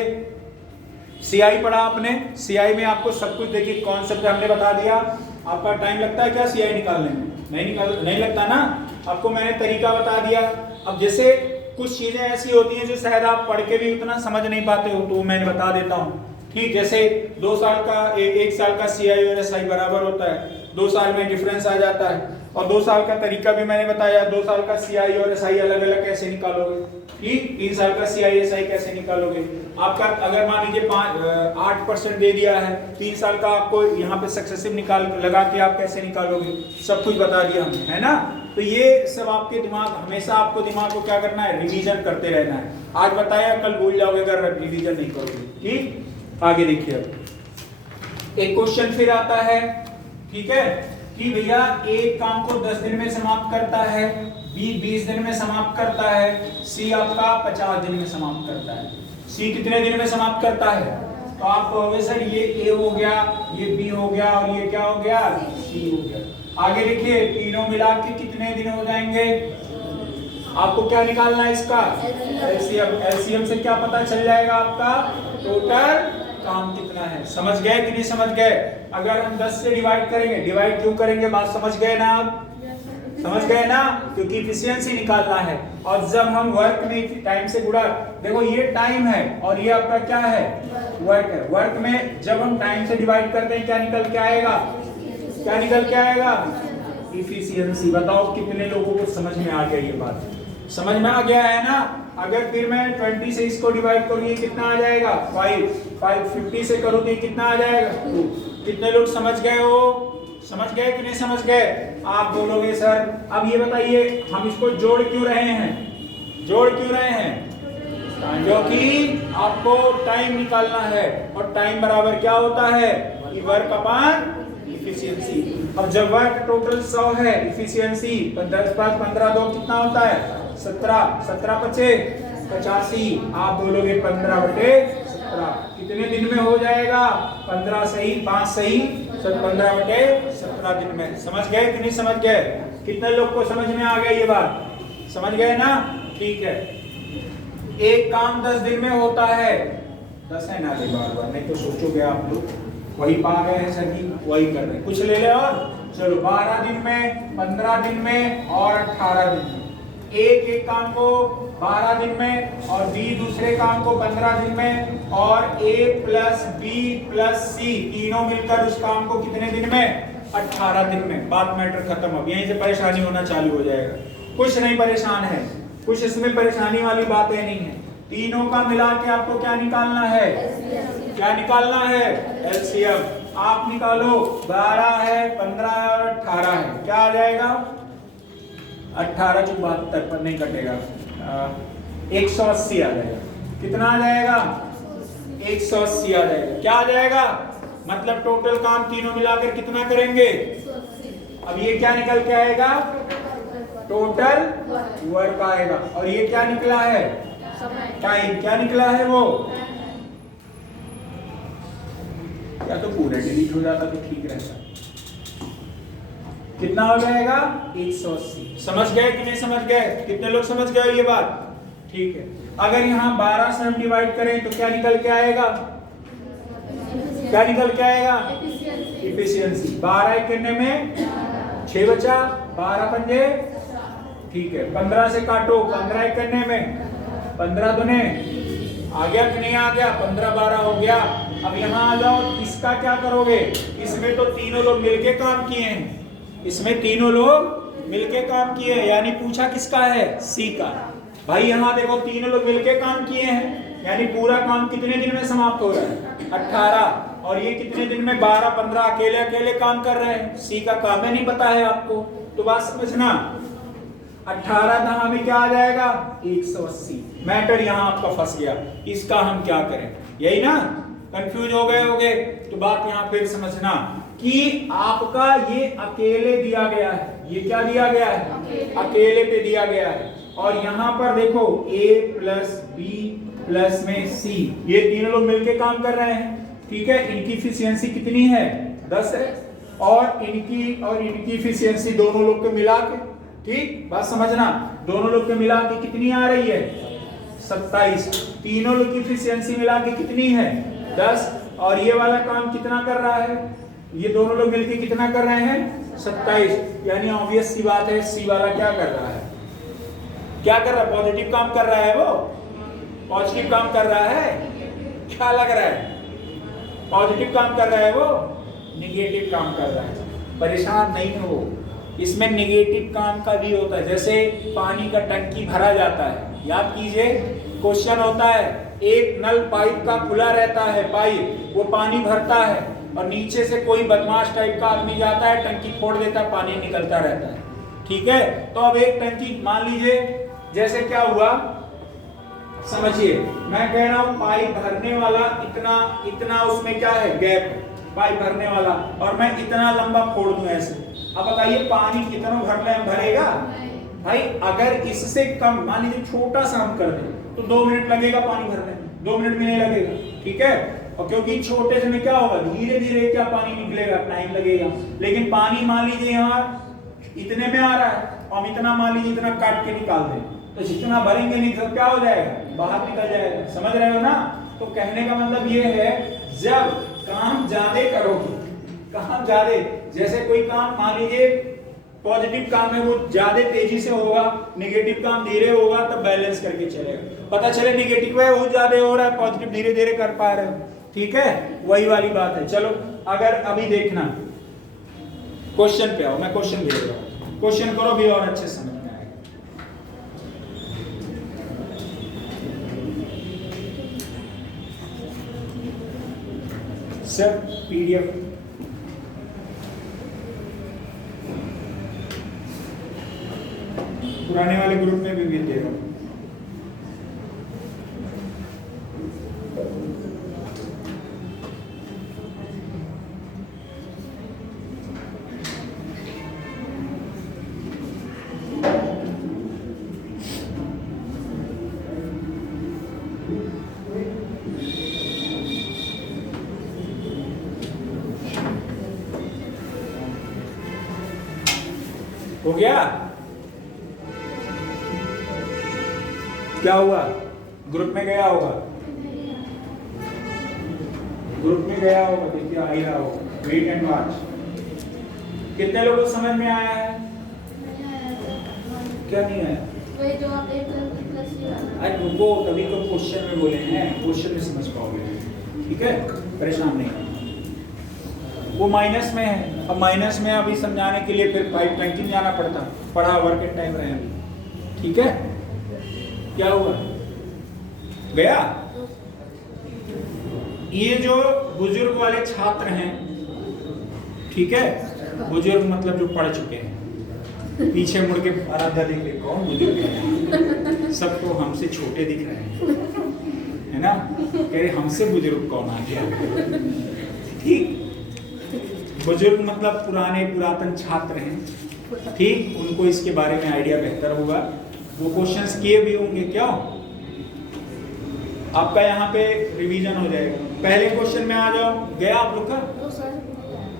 सीआई पढ़ा आपने, सीआई में आपको सब कुछ देखिए कॉन्सेप्ट हमने बता दिया। आपका टाइम लगता है क्या सीआई निकालने में? नहीं लगता ना, आपको मैंने तरीका बता दिया। अब जैसे कुछ चीजें ऐसी होती हैं जो शायद आप पढ़ के भी उतना समझ नहीं पाते हो, तो मैंने बता देता हूँ। ठीक, जैसे 2 साल का 1 साल का सीआई और एसआई बराबर होता है, 2 साल में डिफरेंस आ जाता है, और 2 साल का तरीका भी मैंने बताया, 2 साल का सीआई और एसआई अलग अलग कैसे निकालोगे। ठीक, 3 साल का सीआई एसआई कैसे निकालोगे। आपका अगर मान लीजिए 8% दे दिया है, 3 साल का आपको यहाँ पे सक्सेसिव निकाल लगा के आप कैसे निकालोगे, सब कुछ बता दिया हमने, है ना। तो ये सब आपके दिमाग, हमेशा आपको दिमाग को क्या करना है, रिवीजन करते रहना है। आज बताया कल भूल जाओगे अगर रिवीजन नहीं करोगे। ठीक, आगे देखिए, अब एक क्वेश्चन फिर आता है। ठीक है, कि भैया एक काम को 10 दिन में समाप्त करता है, बी 20 दिन में समाप्त करता है, सी आपका 50 दिन में समाप्त करता है। सी कितने दिन में समाप्त करता है? तो आप कहोगे सर ये ए हो गया, ये बी हो गया और ये क्या हो गया, सी हो गया। आगे देखिए, तीनों मिला के कितने दिन हो जाएंगे? आपको क्या निकालना है इसका? एलसीएम। एलसीएम से क्या पता चल जाएगा आपका? टोटल काम कितना है। समझ गए कि नहीं समझ गए? अगर हम 10 से डिवाइड करेंगे, डिवाइड क्यों करेंगे, बात समझ गए ना आप? समझ गए ना, क्योंकि इफिशियंसी निकालना है। और जब हम वर्क में टाइम से गुणा, देखो ये टाइम है और ये आपका क्या है, वर्क है। वर्क में जब हम टाइम से डिवाइड करते हैं क्या निकल के आएगा, क्या निकल के आएगा, इफिशियंसी। बताओ कितने लोगों को समझ में आ गया ये बात? समझ में आ गया है ना। अगर फिर मैं 20 से इसको डिवाइड करूँ, ये कितना आ जाएगा, 5 50 से करूँ तो ये कितना आ जाएगा, 2। कितने लोग समझ गए हो? समझ गए कि नहीं समझ गए? आप बोलोगे सर अब ये बताइए हम इसको जोड़ क्यों रहे हैं, जोड़ क्यों रहे हैं? क्योंकि आपको टाइम निकालना है, और टाइम बराबर क्या होता है, वर्क अपॉन इफिशियंसी। अब जब वर्क टोटल 100 है, इफिशियंसी 10 + 15 2 कितना होता है, 17 17 × 85। आप बोलोगे 15/17 कितने दिन में हो जाएगा? 15 सही, 5 सही, 15/17 दिन में। समझ गए कि नहीं समझ गए? कितने लोग को समझ में आ गया ये बात? समझ गए ना? ठीक है, एक काम 10 दिन में होता है, 10 है ना, बार नहीं तो सोचोगे आप लोग वही पा गए हैं सर जी, वही कर रहे हैं, कुछ ले ले और चलो। 12 दिन में, 15 दिन में और 18 दिन में। एक काम को 12 दिन में और बी दूसरे काम को 15 दिन में, और ए प्लस बी प्लस सी तीनों मिलकर उस काम को कितने दिन में, 18 दिन में। बात मैटर खत्म। अब यहीं से परेशानी होना चालू हो जाएगा। कुछ नहीं परेशान है, कुछ इसमें परेशानी वाली बातें नहीं है। तीनों का मिला के आपको क्या निकालना है, क्या निकालना है, एलसीएम। आप निकालो, 12 है, 15 है और 18 है, क्या आ जाएगा, 18 × 72 पर नहीं कटेगा, 180 आ जाएगा। कितना आ जाएगा? 180 आ जाएगा। क्या आ जाएगा? मतलब टोटल काम तीनों मिलाकर कितना करेंगे? अब ये क्या निकल के आएगा? टोटल वर्क आएगा। और ये क्या निकला है? टाइम। क्या निकला है वो? या तो पूरा डिलीट हो जाता तो ठीक रहता। कितना हो जाएगा? 180। समझ गए कि नहीं समझ गए? कितने लोग समझ गए ये बात? ठीक है। अगर यहाँ 12 से हम डिवाइड करें तो क्या निकल के आएगा? क्या निकल के आएगा? इफिशियंसी। 12 एक करने में 6 बचा, 12 पंजे, ठीक है। 15 से काटो, 15 एक करने में 15 दुने आ गया कि नहीं आ गया? 15 12 हो गया। अब यहाँ आ जाओ, इसका क्या करोगे? इसमें तो तीनों लोग मिलके काम किए हैं। इसमें तीनों लोग मिलके काम किए हैं, यानी पूछा किसका है? सी का। भाई यहाँ देखो तीनों लोग मिलके काम किए हैं, यानी पूरा काम कितने दिन में समाप्त हो रहा है? 18। और ये कितने दिन में? 12 15 अकेले अकेले काम कर रहे हैं। सी का काम है नहीं पता है आपको, तो बात समझना। 18 दहा में क्या आ जाएगा? 180। मैटर यहाँ आपका फंस गया। इसका हम क्या करें? यही ना? कंफ्यूज हो गए होगे? तो बात यहाँ फिर समझना कि आपका ये अकेले दिया गया है। ये क्या दिया गया है? अकेले पे दिया गया है। और यहाँ पर देखो A प्लस बी प्लस में C, ये तीनों लोग मिलके काम कर रहे हैं। ठीक है। इनकी इफिशियंसी कितनी है? 10 है। और इनकी इफिशियंसी दोनों लोग को मिला के, ठीक बात समझना, दोनों लोग के मिला के कितनी आ रही है? 27। तीनों लोग की इफिशियंसी मिला के कितनी है? 10। और ये वाला काम कितना कर रहा है? ये दोनों लोग मिलके कितना कर रहे हैं? 27। यानी ऑब्वियस सी बात है, सी वाला क्या कर रहा है? क्या कर रहा है? पॉजिटिव काम कर रहा है। वो पॉजिटिव काम कर रहा है। क्या लग रहा है? पॉजिटिव काम कर रहा है। वो निगेटिव काम कर रहा है। परेशान नहीं हो, इसमें निगेटिव काम का भी होता है। जैसे पानी का टंकी भरा जाता है, याद कीजिए क्वेश्चन होता है, एक नल पाइप का खुला रहता है, पाइप वो पानी भरता है और नीचे से कोई बदमाश टाइप का आदमी जाता है, टंकी फोड़ देता है, पानी निकलता रहता है। ठीक है। तो अब एक टंकी मान लीजिए, जैसे क्या हुआ समझिए, मैं कह रहा हूं पाइप भरने वाला इतना उसमें क्या है? गैप, पाइप भरने वाला, और मैं इतना लंबा फोड़ दूं ऐसे। अब बताइए पानी कितना भरेगा? भाई अगर इससे कम, मान लीजिए छोटा सा हम कर दें तो 2 मिनट लगेगा पानी भरने में, 2 मिनट भी नहीं लगेगा। ठीक है। और क्योंकि छोटे से में क्या होगा? धीरे धीरे क्या पानी निकलेगा, टाइम लगेगा। लेकिन पानी मान लीजिए यहाँ इतने में आ रहा है, हम इतना मान लीजिए इतना काट के निकाल दें, तो जितना भरेंगे नहीं तो क्या हो जाएगा? बाहर निकल जाएगा। समझ रहे हो ना? तो कहने का मतलब ये है, जब काम ज्यादा करोगे, काम ज्यादा, जैसे कोई काम मान लीजिए पॉजिटिव काम है वो ज्यादा तेजी से होगा, नेगेटिव काम धीरे होगा, तब बैलेंस करके चलेगा। पता चले नेगेटिव है वो ज्यादा हो रहा है, पॉजिटिव धीरे धीरे कर पा रहे हो। ठीक है, वही वाली बात है। चलो अगर अभी देखना क्वेश्चन पे आओ, मैं क्वेश्चन भेज रहा हूं, क्वेश्चन करो भी और अच्छे समझ में आएगा। सर पीडीएफ पुराने वाले ग्रुप में भी दे रहा हूं। हो गया? क्या हुआ? ग्रुप में गया होगा, ग्रुप में गया होगा, देखिए आ ही रहा होगा। Wait and watch. कितने लोगों को समझ में आया है? क्या नहीं आया? वही जो आप एक आज रुको, तभी तो क्वेश्चन में बोले हैं, क्वेश्चन में समझ पाओगे। ठीक है, परेशान नहीं। वो माइनस में है, अब माइनस में अभी समझाने के लिए फिर पाइप टैंकिंग जाना पड़ता, पढ़ा वर्क एट टाइम रहे अभी। ठीक है, क्या हुआ? गया? ये जो बुजुर्ग वाले छात्र हैं, ठीक है, बुजुर्ग मतलब जो पढ़ चुके हैं, पीछे मुड़ के आराध्या देख ले कौन बुजुर्ग है, सब तो हमसे छोटे दिख रहे हैं, है ना? कह रहे हमसे बुजुर्ग कौन आ गया? ठीक, बुजुर्ग मतलब पुराने पुरातन छात्र हैं, ठीक, उनको इसके बारे में आइडिया बेहतर होगा, वो क्वेश्चंस किए भी होंगे। क्यों? आपका यहाँ पे रिवीजन हो जाएगा। पहले क्वेश्चन में आ जाओ। गया आप लोग का?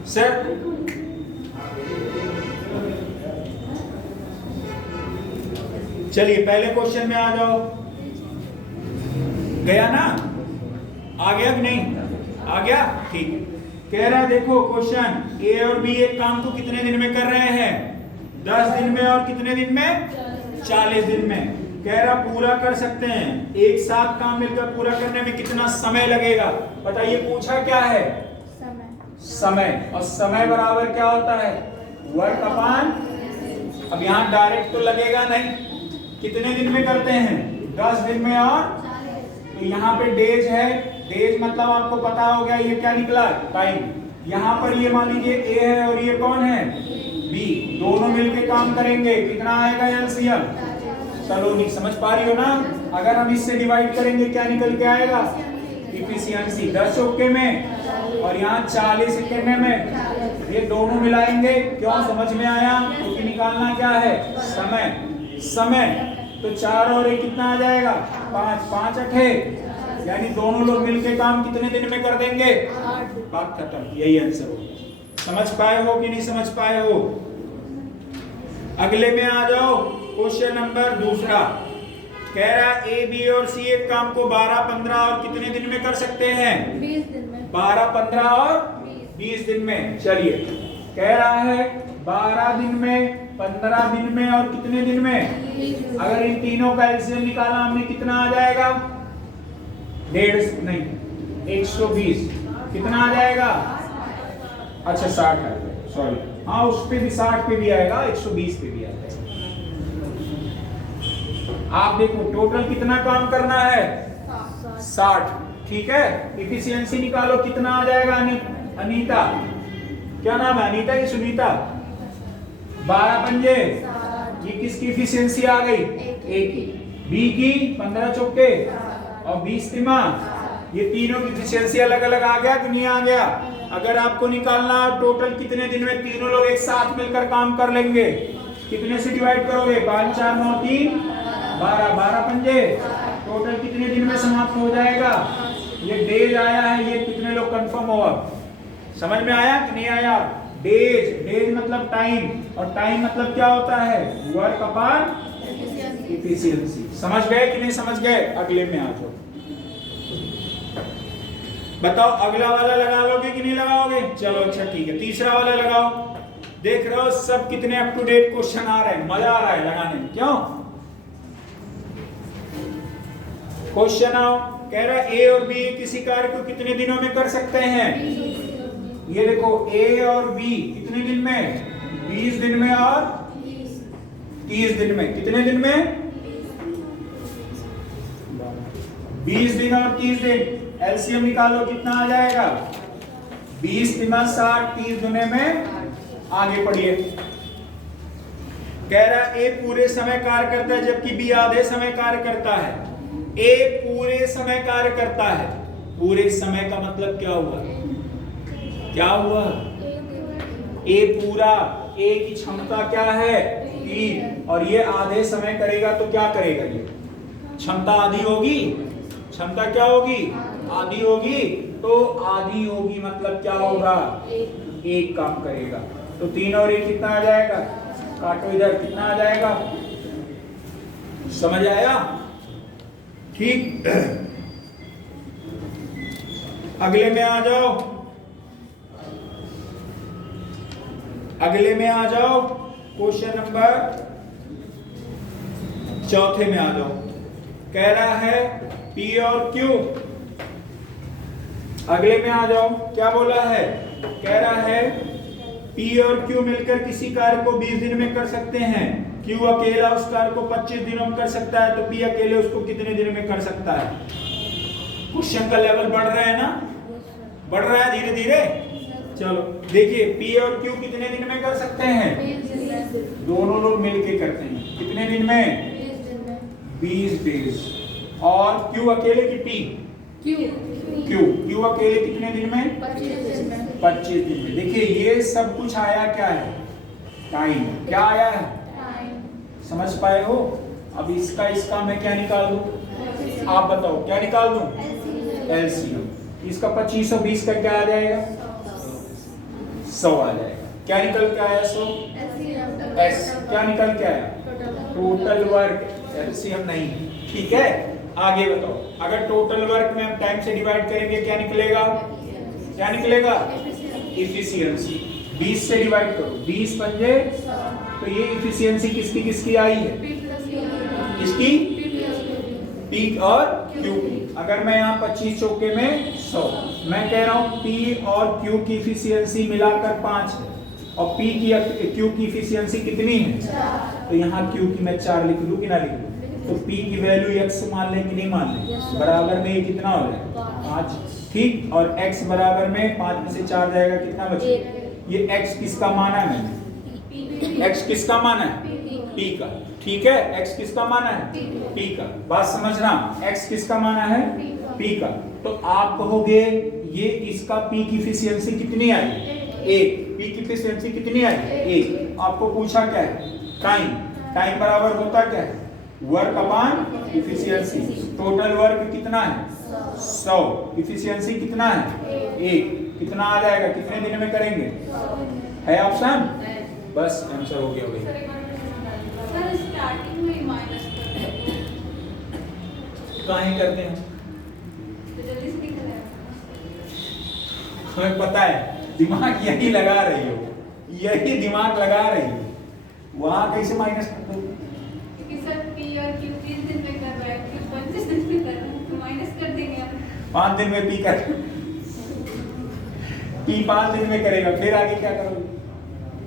सर चलिए पहले क्वेश्चन में आ जाओ। गया ना? आ गया कि नहीं? आ गया, ठीक। कह रहा है देखो क्वेश्चन, ए और बी एक काम को कितने दिन में कर रहे हैं? 10 दिन में। और कितने दिन में? 40 दिन में। कह रहा पूरा कर सकते हैं, एक साथ काम मिलकर पूरा करने में कितना समय लगेगा? बताइए, पूछा क्या है? समय। और समय बराबर क्या होता है? Work upon. अब यहाँ डायरेक्ट तो लगेगा नहीं, कितने दिन में करते हैं? 10 दिन में। और तो यहाँ पे डेज है, डेज मतलब आपको पता हो गया ये क्या निकला? टाइम। यहाँ पर ये मान लीजिए ए है और ये कौन है? बी, दोनों मिलके काम करेंगे, कितना आएगा एलसीएम? चलो नहीं समझ पा रही हो ना? अगर हम इससे डिवाइड करेंगे क्या निकल के आएगा? इफिशियंसी 10 चौके में और यहाँ 40 इक्यानवे में, ये दोनों मिलाएंगे। क्यों? समझ में आया? क्योंकि निकालना क्या है? समय। समय तो 4 और 1 कितना आ जाएगा? 5, 5 8, यानी दोनों लोग मिलके काम कितने दिन में कर देंगे? बात खत्म, यही आंसर हो। समझ पाए हो कि नहीं समझ पाए हो? अगले में आ जाओ, क्वेश्चन नंबर दूसरा। कह रहा ए बी और सी एक काम को 12 15 और कितने दिन में कर सकते हैं? 20 दिन में। 12 15 और 20 दिन में। चलिए, कह रहा है 12 दिन में, 15 दिन में और कितने दिन में? अगर इन तीनों का एलसीएम निकाला हमने, कितना आ जाएगा? 150 नहीं 120। कितना आ जाएगा? अच्छा 60 आएगा, सॉरी। हाँ उस पे भी 60 पे भी आएगा, 120 पे भी आएगा। आप देखो टोटल कितना काम करना है? 60। ठीक है, इफिशियंसी निकालो, कितना आ जाएगा? अनीता, क्या नाम है? अनीता की सुनीता? 12 पंजे, ये किसकी इफिशियंसी आ गई? एक की। बी की 15 चौके और 20 तिमा, ये तीनों की इफिशियंसी अलग अलग आ गया कि नहीं आ गया? अगर आपको निकालना टोटल कितने दिन में तीनों लोग एक साथ मिलकर काम कर लेंगे, कितने से डिवाइड करोगे? 5 4 9 3 12, 12 पंजे, टोटल कितने दिन में समाप्त हो जाएगा? ये डेज आया है, ये कितने लोग कंफर्म हो? अब समझ में आया कि नहीं आया? डेज, डेज मतलब टाइम, और टाइम मतलब क्या होता है? Work upon efficiency. समझ गए कि नहीं समझ गए? अगले में आ जाओ। बताओ अगला वाला लगा लोगे कि नहीं लगाओगे? चलो अच्छा ठीक है, तीसरा वाला लगाओ। देख रहे हो सब कितने अप टू डेट क्वेश्चन आ रहे हैं, मजा आ रहा है लगाने में। क्यों? क्वेश्चन आओ। कह रहा है ए और बी किसी कार्य को कितने दिनों में कर सकते हैं? ये देखो ए और बी कितने दिन में? 20 दिन में और 30 दिन में। कितने दिन में? 20 दिन और 30 दिन। एलसीएम निकालो, कितना आ जाएगा? 20 दिना 60, 30 दुने में। आगे पढ़िए। कह रहा ए पूरे समय कार्य करता है जबकि बी आधे समय कार्य करता है। ए पूरे समय कार्य करता है। पूरे समय का मतलब क्या हुआ? क्या हुआ? ए पूरा, ए की क्षमता क्या है? 3, और ये आधे समय करेगा तो क्या करेगा? ये क्षमता आधी होगी। क्षमता क्या होगी? आधी होगी। तो आधी होगी मतलब क्या होगा? एक काम करेगा। तो 3 और 1 कितना आ जाएगा? काटो इधर, कितना आ जाएगा? समझ आया? ठीक। अगले में आ जाओ। अगले में आ जाओ, क्वेश्चन नंबर चौथे में आ जाओ। कह रहा है पी और क्यू। अगले में आ जाओ, क्या बोला है? कह रहा है पी और क्यू मिलकर किसी कार्य को 20 दिन में कर सकते हैं। क्यू अकेला उस कार्य को 25 दिनों में कर सकता है, तो पी अकेले उसको कितने दिन में कर सकता है? क्वेश्चन का लेवल बढ़ रहा है ना? बढ़ रहा है धीरे धीरे। चलो देखिए, पी और क्यू कितने दिन में कर सकते हैं? दोनों लोग मिलके करते हैं। कितने दिन में? 20 डेज। और Q अकेले की T Q अकेले कितने दिन में? 25 दिन में। देखिए ये सब कुछ आया क्या है? टाइम। क्या आया है? समझ पाए हो? अब इसका मैं क्या निकाल दूं? आप बताओ क्या निकाल दूं? LCM। इसका 25 और 20 का क्या आ जाएगा? 100 आ जाएगा। क्या निकल के आया? 100। S क्या निकल के आया? Total work. LCM नहीं। ठीक है, आगे बताओ। अगर टोटल वर्क में हम टाइम से डिवाइड करेंगे क्या निकलेगा? क्या निकलेगा? इफिशियंसी। 20 से डिवाइड करो, 20 पंजे, तो ये इफिशियंसी किसकी किसकी आई है? इसकी P और Q की। अगर मैं यहाँ 25 चौके में 100, मैं कह रहा हूँ P और Q की इफिशियंसी मिलाकर 5 है और Q की इफिशियंसी कितनी है? तो यहाँ Q की मैं 4 लिख लूँ कि ना लिख लूँ? तो P की वैल्यू x मान लें कि नहीं मान लें? बराबर में ये कितना हो जाएगा? 5। ठीक, और x बराबर में 5 में से 4 जाएगा, कितना बचेगा? ये x किसका माना है मैंने? x किसका माना है? P का। ठीक है, x किसका माना है? P का। बात समझना, x किसका माना है? P का। तो आप कहोगे ये इसका P की इफिशियंसी कितनी आई? 1। P की इफिशियंसी कितनी आई? 1। आपको पूछा क्या है? टाइम। टाइम बराबर होता क्या है? Work upon efficiency. Total work कितना है? 100। इफिशियंसी कितना है? 1। कितना आ जाएगा? कितने दिन में करेंगे? है ऑप्शन? बस आंसर हो गया भाई। सर स्टार्टिंग में माइनस काहे करते हैं? तो जल्दी से निकल आएगा। हमें पता है, दिमाग यही लगा रही हो, यही दिमाग लगा रही हो। वहां कैसे माइनस करते हो? क्योंकि सर P और Q 30 दिन में कर रहा है, Q 25 दिन में कर रहा है, तो माइनस कर देंगे हम। 5 दिन में P कर P 5 दिन में करेगा, फिर आगे क्या करोगे?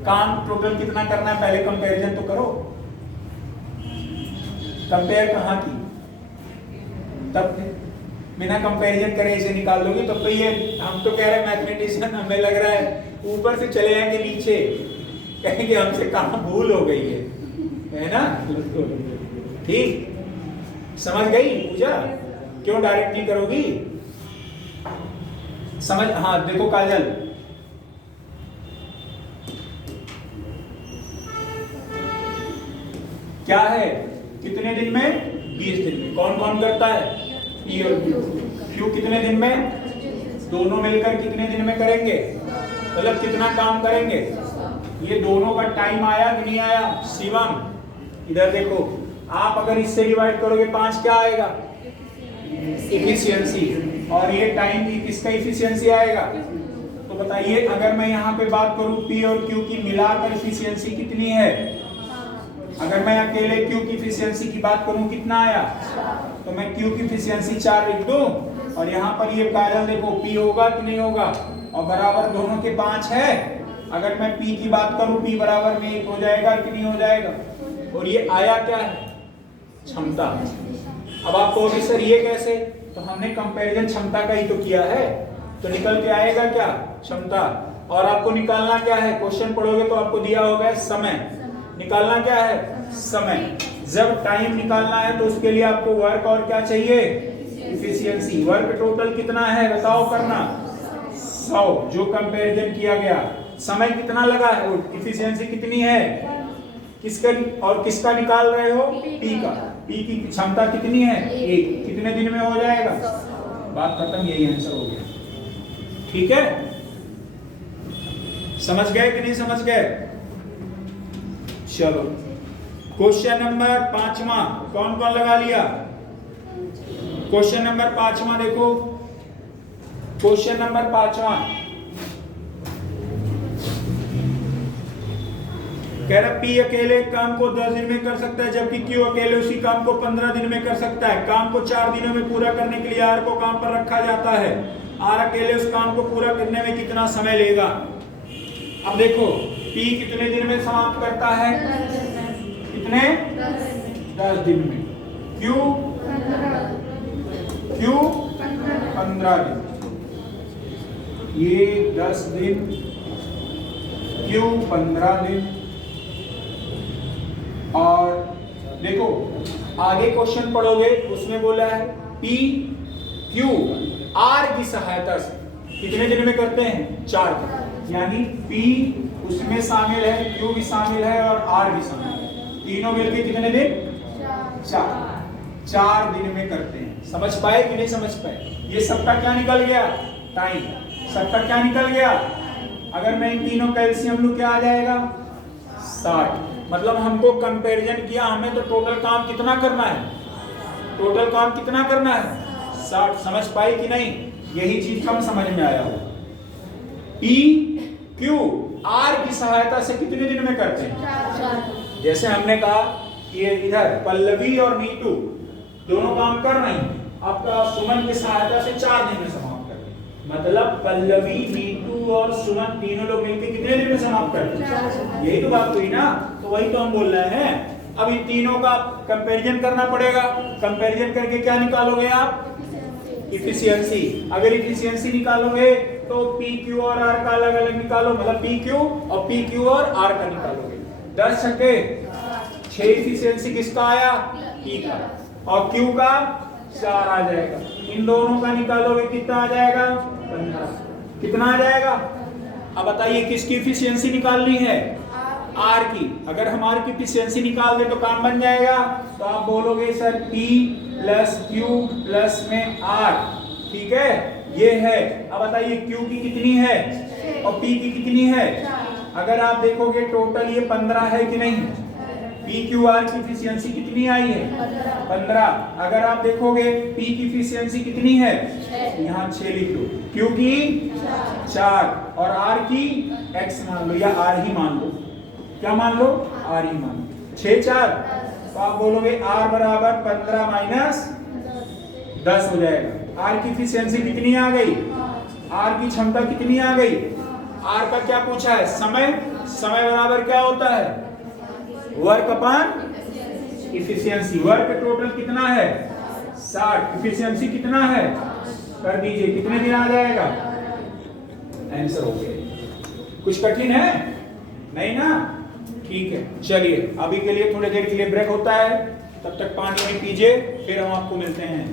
काम टोटल कितना करना है पहले कंपैरिजन तो करो। कंपेयर कहाँ की? तब बिना कंपैरिजन करे इसे निकाल लोगे तो ये हम तो कह रहे हैं मैथमेटिशियन, हमें लग रहा है ऊपर से चले जाएंगे नीचे, कहेंगे हमसे कहाँ भूल हो गई है ना? ठीक, समझ गई पूजा? क्यों डायरेक्टली करोगी? समझ? हाँ देखो काजल, क्या है? कितने दिन में? 20 दिन में। कौन कौन करता है? P और Q कितने दिन में? दोनों मिलकर कितने दिन में करेंगे? मतलब कितना काम करेंगे? ये दोनों का टाइम आया कि नहीं आया? शिवम इधर देखो, आप अगर इससे डिवाइड करोगे 5 क्या आएगा? इफिशियंसी। और ये टाइम की किसका इफिशियंसी आएगा? तो बताइए, अगर मैं यहाँ पे बात करूँ P और Q की मिलाकर इफिशियंसी कितनी है? अगर मैं अकेले Q की इफिशियंसी की बात करूं कितना आया? तो मैं Q की इफिशियंसी 4 लिख दूं और यहाँ पर ये काजल देखो P होगा कि नहीं होगा? और बराबर दोनों के 5 है। अगर मैं P की बात करूं P बराबर में 1 हो जाएगा कि नहीं हो जाएगा? और ये आया क्या है? क्षमता। अब आप कहोगे सर ये कैसे? तो हमने कंपैरिजन क्षमता का ही तो किया है, तो निकल के आएगा क्या? क्षमता। और आपको निकालना क्या है? क्वेश्चन पढ़ोगे तो आपको दिया होगा समय। निकालना क्या है? समय। जब टाइम निकालना है तो उसके लिए आपको वर्क और क्या चाहिए? इफिशियंसी। वर्क टोटल कितना है बताओ करना? 100 जो कंपैरिजन किया गया। समय कितना लगा है? और इफिशियंसी कितनी है? किसका और किसका निकाल रहे हो? P का। P की क्षमता कितनी है? 1। कितने दिन में हो जाएगा? बात खत्म, यही आंसर हो गया। ठीक है, समझ गए कि नहीं समझ गए? चलो क्वेश्चन नंबर 5वां कौन कौन लगा लिया? क्वेश्चन नंबर 5वां देखो, क्वेश्चन नंबर 5वां कह रहा P अकेले काम को 10 दिन में कर सकता है जबकि Q अकेले उसी काम को 15 दिन में कर सकता है। काम को 4 दिनों में पूरा करने के लिए R को काम पर रखा जाता है। R अकेले उस काम को पूरा करने में कितना समय लेगा? अब देखो P कितने दिन में समाप्त करता है? कितने? 10 दिन में। Q 15 दिन। ये 10 दिन, Q 15 दिन। और देखो आगे क्वेश्चन पढ़ोगे उसमें बोला है P Q R की सहायता से कितने दिन में करते हैं? 4 दिन। यानी P उसमें शामिल है, Q भी शामिल है और R भी शामिल है। तीनों मिलके कितने दिन? 4 दिन में करते हैं। समझ पाए कि नहीं समझ पाए? ये सबका क्या निकल गया? टाइम। सबका क्या निकल गया? अगर मैं इन तीनों का एलसीएम लूं क्या आ जाएगा? 60। मतलब हमको कंपैरिजन किया, हमें तो टोटल काम कितना करना है? टोटल काम कितना करना है? 60। समझ पाए कि नहीं? यही चीज कम समझ में आया हो। P Q R की सहायता से कितने दिन में करते हैं? जैसे हमने कहा कि इधर पल्लवी और नीतू दोनों काम कर रही हैं, आपका सुमन की सहायता से 4 दिन में समाप्त कर दें। मतलब पल्लवी, नीतू और सुमन तीनों लोग मिलकर कितने दिन में समाप्त कर दें? यही तो बात हुई ना। तो वही तो हम बोल रहे हैं। अब इन तीनों का कंपैरिजन करना पड़ेगा। कंपैरिजन करके क्या निकालोगे आप? इफिशियंसी। अगर इफिशियंसी निकालोगे तो पी क्यू और आर का अलग अलग निकालो, मतलब पी क्यू और पी क्यू और आर का निकालोगे। 10 छक्के 6 इफिशियंसी किसका आया? पी का। और क्यू का 4 आ जाएगा। इन दोनों का निकालोगे कितना आ जाएगा? 15। कितना आ जाएगा? अब बताइए किसकी इफिशियंसी निकालनी है? आर की। अगर हम आर की इफिशियंसी निकाल दे तो काम बन जाएगा। तो आप बोलोगे sir P plus Q plus में R, ठीक है, ये है। अब बताइए Q की कितनी है और P की कितनी है? अगर आप देखोगे टोटल ये 15 है कि नहीं? P Q R की इफिशियंसी कितनी आई है? 15। अगर आप देखोगे P की इफिशियंसी कितनी है? यहाँ 6 लिख लो। Q की 4 और R की X मान लो या R ही मान लो। क्या मान लो? R ही मान लो। 6 4। तो आप बोलोगे R बराबर 15 माइनस 10 हो जाएगा। R की इफिशियंसी कितनी आ गई? R की क्षमता कितनी आ गई? R का क्या पूछा है? समय। समय बराबर क्या होता है? Work upon efficiency. Work total कितना है? 60। इफिशियंसी कितना है? कर दीजिए, कितने दिन आ जाएगा? आंसर हो गया। कुछ कठिन है? नहीं ना? ठीक है, चलिए अभी के लिए थोड़ी देर के लिए ब्रेक होता है, तब तक पानी पीजिए, फिर हम आपको मिलते हैं।